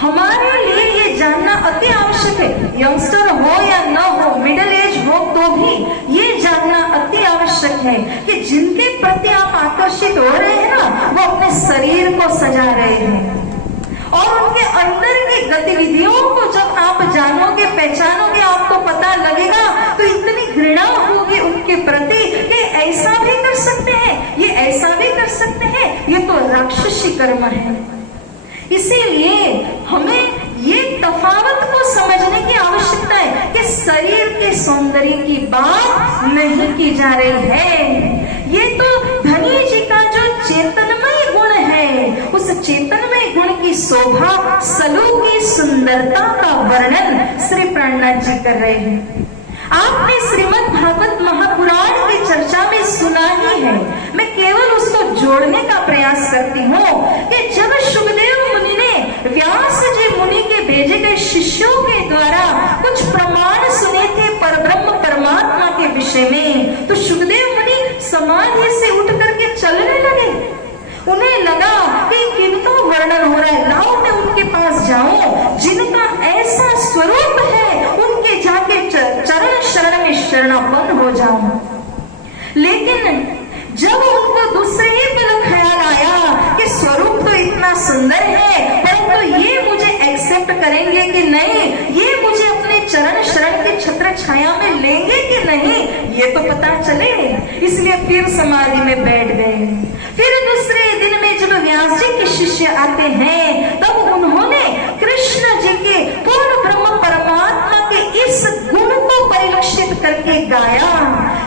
हमारे लिए ये जानना अति आवश्यक है। यंगस्टर हो या न हो, मिडिल एज हो तो भी ये जानना अति आवश्यक है कि जिनके प्रति आप आकर्षित हो रहे हैं ना, वो अपने शरीर को सजा रहे हैं और उनके अंदर की गतिविधियों को जब आप जानोगे, पहचानोगे, आपको पता लगेगा तो इतनी घृणा होगी उनके प्रति कि ऐसा भी कर सकते हैं, ये ऐसा भी कर सकते हैं, ये तो राक्षसी कर्म है। इसीलिए हमें ये तफावत को समझने की आवश्यकता है कि शरीर के सौंदर्य की बात नहीं की जा रही है। ये तो धनी जी का जो चेतनमय गुण है, उस चेतनमय गुण की शोभा, सलूकी सुंदरता का वर्णन श्री प्रहलाद जी कर रहे हैं। आपने श्रीमद् भागवत महापुराण की चर्चा में सुना ही है, मैं केवल उसको जोड़ने का प्रयास करती हूँ कि जब शुकदेव मुनि ने व्यास जी मुनि के भेजे गए शिष्यों के द्वारा कुछ प्रमाण सुने थे परब्रह्म परमात्मा के विषय में, तो शुकदेव मुनि समाधि से उठ करके चलने लगे। उन्हें लगा कि किनको वर्णन हो रहा है, लाओ मैं उनके पास जाऊं जिनका ऐसा स्वरूप है, उनके जाके चरण शरण में शरणापन्न हो जाऊं। लेकिन जब उनको दूसरे ही पल ख्याल आया कि स्वरूप तो इतना सुंदर है, परंतु ये मुझे एक्सेप्ट करेंगे कि नहीं, ये मुझे अपने चरण शरण के छत्र छाया में लेंगे कि नहीं, ये तो पता चले। इसलिए फिर समाधि में बैठ गए। फिर दूसरे दिन में जब व्यास जी के शिष्य आते हैं तब उन्होंने कृष्ण जी के पूर्ण ब्रह्म परमात्मा के इस गुण को परिलक्षित करके गाया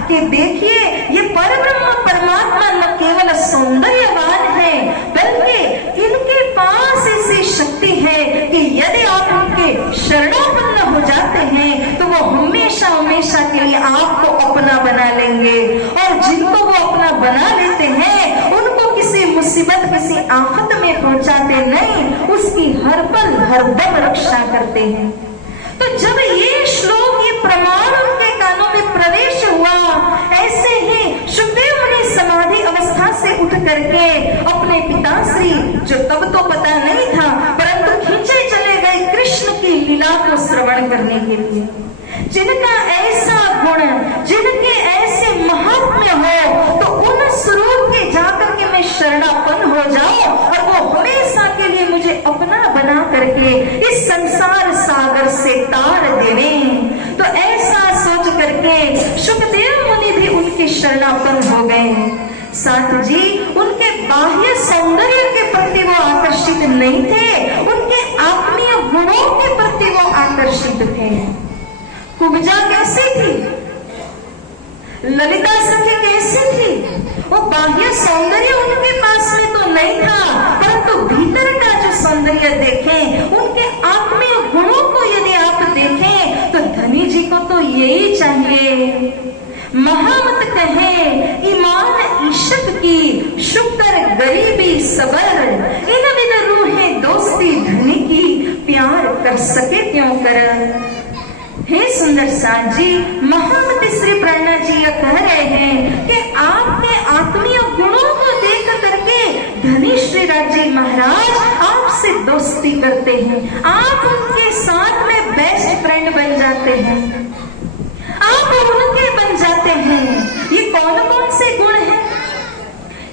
कि देखिए ये परब्रह्म परमात्मा न केवल सौंदर्यवान है, बल्कि इनके पास ऐसी शक्ति है कि यदि आप उनके शरणापन्न हो जाते हैं तो वो हमेशा हमेशा के लिए आपको अपना बना लेंगे। और जिनको वो अपना बना लेते हैं उनको किसी मुसीबत, किसी आफत में पहुंचाते नहीं, उसकी हर पल हर दम रक्षा करते हैं। तो जब ये श्लोक, ये प्रमाण उनके कानों में प्रवेश हुआ, ऐसे ही सुखदेव मुनि समाधि अवस्था से उठ करके अपने पिताश्री, जो तब तो पता नहीं था, परंतु खींचे चले गए कृष्ण की लीला को श्रवण करने के लिए। जिनका ऐसा गुण, जिनके ऐसे महात्म्य हो, तो उन स्वरूप के जाकर के मैं शरणापन्न हो जाऊं और वो हमेशा के लिए मुझे अपना बना करके इस संसार सागर से तार देवे। तो ऐसा सोच करके सुखदेव मुनि भी उनके शरणापन्न हो गए। साथ जी उनके बाह्य सौंदर्य के प्रति वो आकर्षित नहीं थे, उनके आत्मीय गुणों के प्रति वो आकर्षित थे। कुब्जा कैसी थी, ललिता सखी कैसी थी, वो बाह्य सौंदर्य उनके पास में तो नहीं था, परंतु भीतर का जो सौंदर्य देखें, उनके आत्मीय गुणों को यदि आप देखें तो धनी जी को तो यही चाहिए। महामत कहे ईमान ईशक की, शुक्र गरीबी सबर, इन बिन रूहे दोस्ती धनी की, प्यार कर सके क्यों कर। हे सुंदर साथ जी, महामती श्री प्रणा जी यह कह रहे हैं कि आपके आत्मीय गुणों को देख करके धनी श्री राजी महाराज आपसे दोस्ती करते हैं, आप उनके साथ में बेस्ट फ्रेंड बन जाते हैं, आप उनके बन जाते हैं। ये कौन कौन से गुण हैं?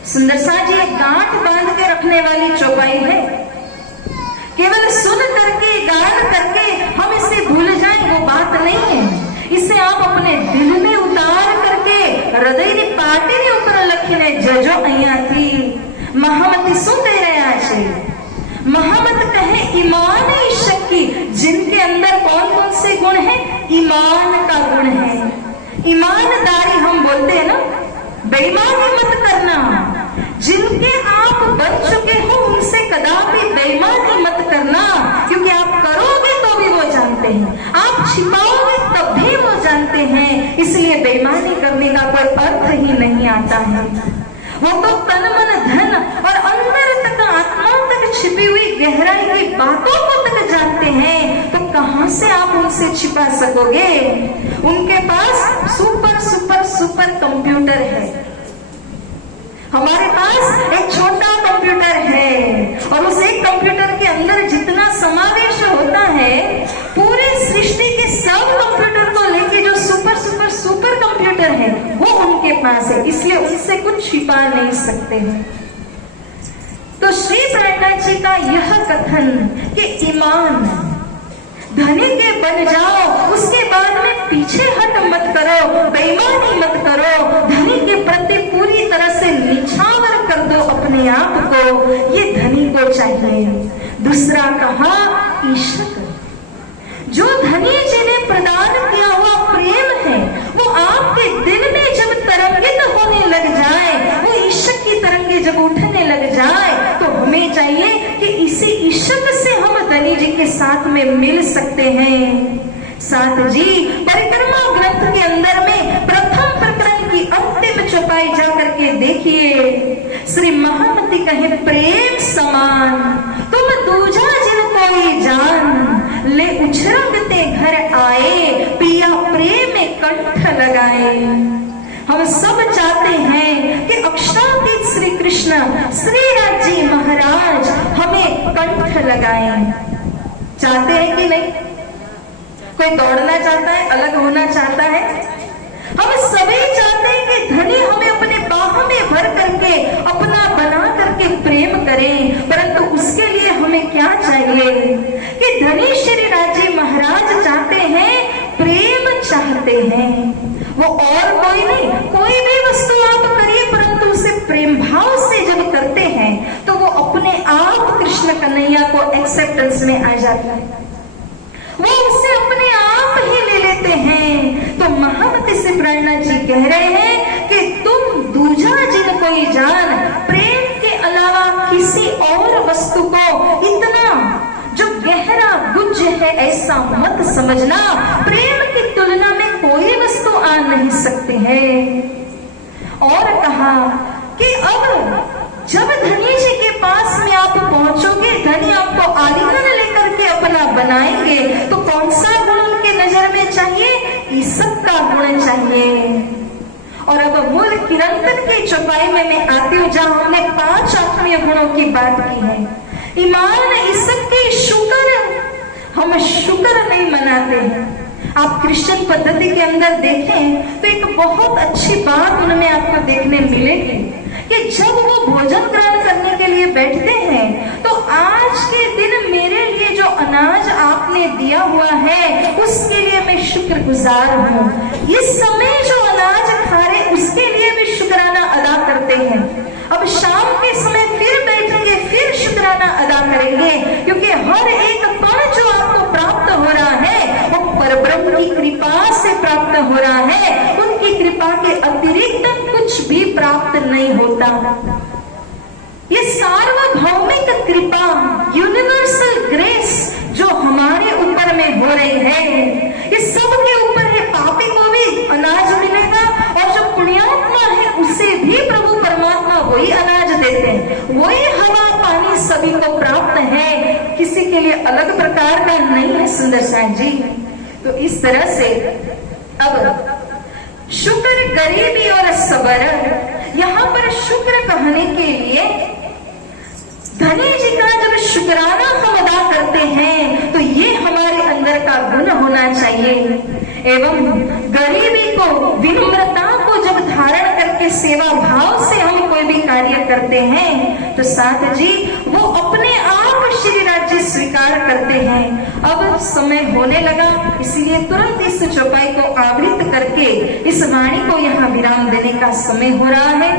सुंदर साथ जी, एक गांठ बांध के रखने वाली चौपाई है, केवल सुन करके गान करके हम इसे भूल जाएं वो बात नहीं है। इसे आप अपने दिल में उतार करके हृदय ने पाटे ने ऊपर लखीने जजो अहिया थी महामती શું કહી રહ્યા છે। महामत कहे ईमान ईशक की, जिनके अंदर कौन कौन से गुण हैं? ईमान का गुण है, ईमानदारी हम बोलते हैं ना, बेईमानी मत करना। जिनके आप बन चुके हो उनसे कदापि बेईमानी मत करना, क्योंकि आप करोगे तो भी वो जानते हैं, आप छिपाओगे तब भी वो जानते हैं, इसलिए बेईमानी करने का कोई अर्थ ही नहीं आता है। वो तो तन मन धन और अंदर तक आत्मा तक छिपी हुई गहराई की बातों को तक जानते हैं, तो कहां से आप उनसे छिपा सकोगे। उनके पास सुपर सुपर सुपर कंप्यूटर है, हमारे पास एक छोटा कंप्यूटर है, और उस एक कंप्यूटर के अंदर जितना समावेश होता है, पूरे सृष्टि के सब कंप्यूटर को लेके जो सुपर सुपर सुपर कंप्यूटर है वो उनके पास है, इसलिए उनसे कुछ छिपा नहीं सकते हैं। तो श्री प्रणा जी का यह कथन कि ईमान धनी के बन जाओ, उसके बाद में पीछे हट मत करो, बेईमानी मत करो, धनी के प्रति पूरी तरह से निछावर कर दो अपने आप को, ये धनी को चाहिए। दूसरा कहा ईशक, जो धनी जी ने प्रदान किया हुआ प्रेम है वो आपके दिल में जब तरंगित होने लग जाए, वो ईशक की तरंगे जब उठने लग जाए, तो हमें चाहिए कि इसी ईशक से हम धनी जी के साथ में मिल सकते हैं। साथ जी परिक्रमा ग्रंथ के अंदर में प्रथम प्रकरण की अंतिम चौपाई जाकर के देखिए, श्री महामती कहे प्रेम समान तुम दूजा जिन कोई जान, ले उछरंगते घर आए, पिया प्रेम में कंठ लगाए। हम सब चाहते हैं कि अक्षरातीत श्री कृष्ण श्री राजी महाराज हमें कंठ लगाएं। चाहते हैं कि नहीं? कोई दौड़ना चाहता है, अलग होना चाहता है? हम सभी चाहते हैं कि धनी हमें अपने बाहों में भर करके अपना बना करके प्रेम करें, परंतु उसके लिए हमें क्या चाहिए कि धनी श्री राजी महाराज चाहते हैं, प्रेम चाहते हैं। वो और कोई नहीं, कोई भी वस्तु आप करिए, परंतु उसे प्रेम भाव से जब करते हैं तो वो अपने आप कृष्ण कन्हैया को एक्सेप्टेंस में आ जाता है, वो उसे अपने आप ही ले लेते हैं। तो महामती से प्रणा जी कह रहे हैं कि तू दूजा जिन कोई जान, प्रेम के अलावा किसी और वस्तु को इतना जो गहरा गुज्ज है ऐसा मत समझना। प्रेम की तुलना में कोई वस्तु आ नहीं सकती है। और कहा कि अब जब धनी जी के पास में आप पहुंचोगे, धनी आपको आलिंगन लेकर के अपना बनाएंगे, तो कौन सा गुण उनके नजर में चाहिए? ईसत का गुण चाहिए। और अब मूल किरंतन की चौपाई में मैं आती हूँ, जहां हमने 5 आत्मीय गुणों की बात की है। ईमान, ईसत के शुक्र, हम शुक्र नहीं मनाते हैं। आप क्रिश्चियन पद्धति के अंदर देखें तो एक बहुत अच्छी बात उनमें आपको देखने मिलेगी कि जब वो भोजन ग्रहण करने के लिए बैठते हैं तो आज के दिन मेरे लिए जो अनाज आपने दिया हुआ है उसके लिए मैं शुक्रगुजार हूँ। इस समय जो अनाज खा रहे उसके लिए भी शुक्राना अदा करते हैं। अब शाम के समय फिर बैठेंगे, फिर शुक्राना अदा करेंगे, क्योंकि हर एक कण जो आपको प्राप्त हो रहा है वो परब्रह्म की कृपा से प्राप्त हो रहा है। उनकी कृपा के अतिरिक्त कुछ भी प्राप्त नहीं होता। ये सार्वभौमिक कृपा, यूनिवर्सल ग्रेस जो हमारे ऊपर में हो रही है, ये सबके ऊपर है। पापी को भी अनाज मिलेगा और जो पुण्यात्मा है उसे भी प्रभु परमात्मा वही अनाज देते हैं, वही हवा पानी सभी को प्राप्त है, किसी के लिए अलग प्रकार का नहीं है। सुंदर साहब जी, तो इस तरह से अब शुक्र, गरीबी और सबर, यहाँ पर शुक्र कहने के लिए धनी जी का जब शुक्राना हम अदा करते हैं तो ये हमारे अंदर का गुण होना चाहिए। एवं गरीबी को, विनम्रता को जब धारण करके सेवा भाव से हम कोई भी कार्य करते हैं तो साथ जी वो अपने आप श्री राज्य स्वीकार करते हैं। अब समय होने लगा, इसीलिए तुरंत इस चौपाई को आवृत करके इस वाणी को यहाँ विराम देने का समय हो रहा है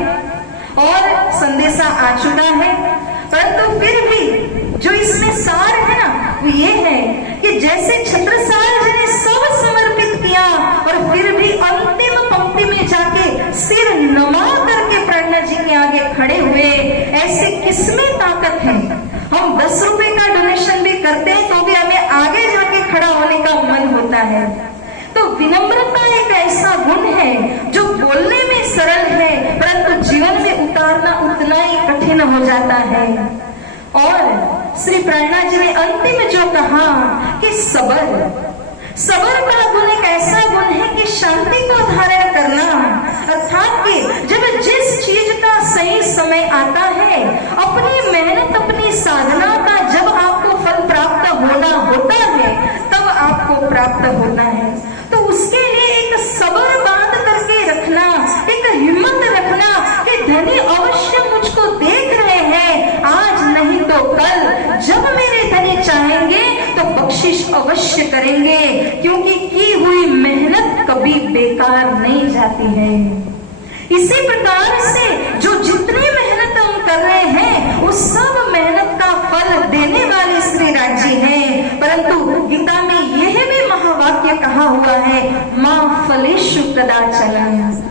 और संदेशा आ चुका है। परंतु फिर भी जो इसमें सार है ना वो ये है कि जैसे छत्रसाल जी ने सब समर्पित किया और फिर भी अंतिम पंक्ति में जाके सिर नमा करके प्राणनाथ जी के आगे खड़े हुए, ऐसे किसमें ताकत है? हम 10 रुपए का डोनेशन भी करते हैं तो भी हमें आगे जाके खड़ा होने का मन होता है। तो विनम्रता एक ऐसा गुण है जो बोलने में सरल है परंतु जीवन में उतारना उतना ही कठिन हो जाता है। और श्री प्राणनाथ जी ने अंतिम जो कहा कि सबर, सबर का गुण एक ऐसा गुण है कि शांति को धारण करना, अर्थात कि जब जिस चीज का सही समय आता है, अपनी मेहनत अपनी साधना का जब आपको फल प्राप्त होना होता है तब आपको प्राप्त होता है। तो उसके लिए एक सबर बांध करके रखना, एक हिम्मत रखना कि धनी अवश्य मुझको देख रहे हैं, आज नहीं तो कल जब मेरे धनी चाहेंगे तो बख्शिश अवश्य करेंगे, क्योंकि की हुई मेहनत कभी बेकार नहीं जाती है। इसी प्रकार से जो जितनी मेहनत हम कर रहे हैं उस सब मेहनत का फल देने वाले श्री राज्य हैं। परंतु गीता में यह भी महावाक्य कहा हुआ है, मां फलेषु कदाचन,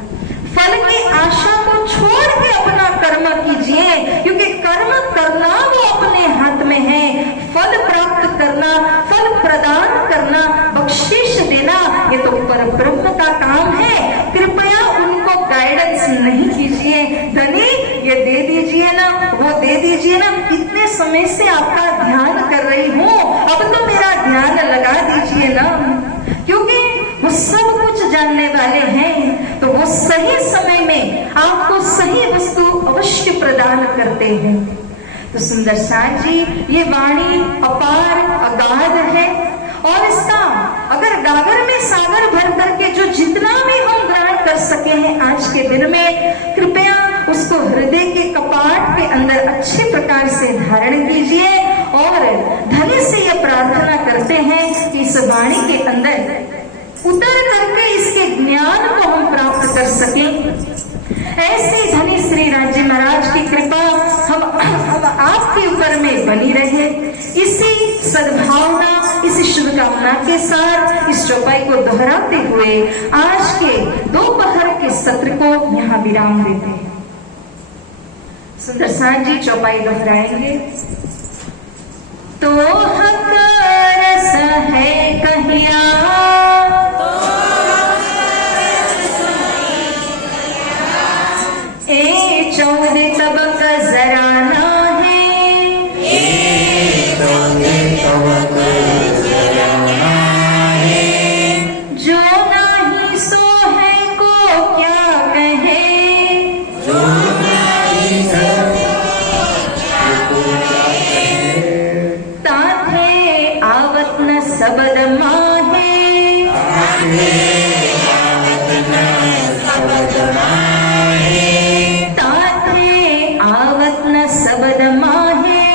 फल की आशा को छोड़ के अपना कर्म कीजिए, क्योंकि कर्म करना वो अपने हाथ में है, फल प्राप्त करना, फल प्रदान करना, बख्शिश देना ये तो परब्रह्म का काम है। कृपया उनको गाइडेंस नहीं कीजिए, धनी ये दे दीजिए ना, वो दे दीजिए ना, इतने समय से आपका ध्यान कर रही हूँ, अब तो मेरा ध्यान लगा दीजिए ना, क्योंकि वो सब कुछ जानने वाले हैं, तो वो सही समय में आपको सही वस्तु अवश्य प्रदान करते हैं। तो सुंदर साथ जी ये वाणी अपार अगाध है और इसका अगर गागर में सागर भर करके जो जितना भी हम ग्रहण कर सके हैं आज के दिन में, कृपया उसको हृदय के कपाट के अंदर अच्छे प्रकार से धारण कीजिए और धनी से यह प्रार्थना करते हैं कि इस वाणी के अंदर उतर करके इसके ज्ञान को हम प्राप्त कर सकें। ऐसे धनी श्री राज्य महाराज की कृपा हम आपके ऊपर में बनी रहे। इसी सद्भावना, इसी शुभ समझावना के साथ इस चौपाई को दोहराते हुए आज के दोपहर के सत्र को यहाँ विराम देते हैं। सुंदर साथ जी चौपाई दोहराएंगे। तो हक रस है कहिया, ए चौदे तबक जराना है, जो नहीं सो है को क्या कहे, ताथे आवत न सबद माहे, ताथे आवत न सबद माहे,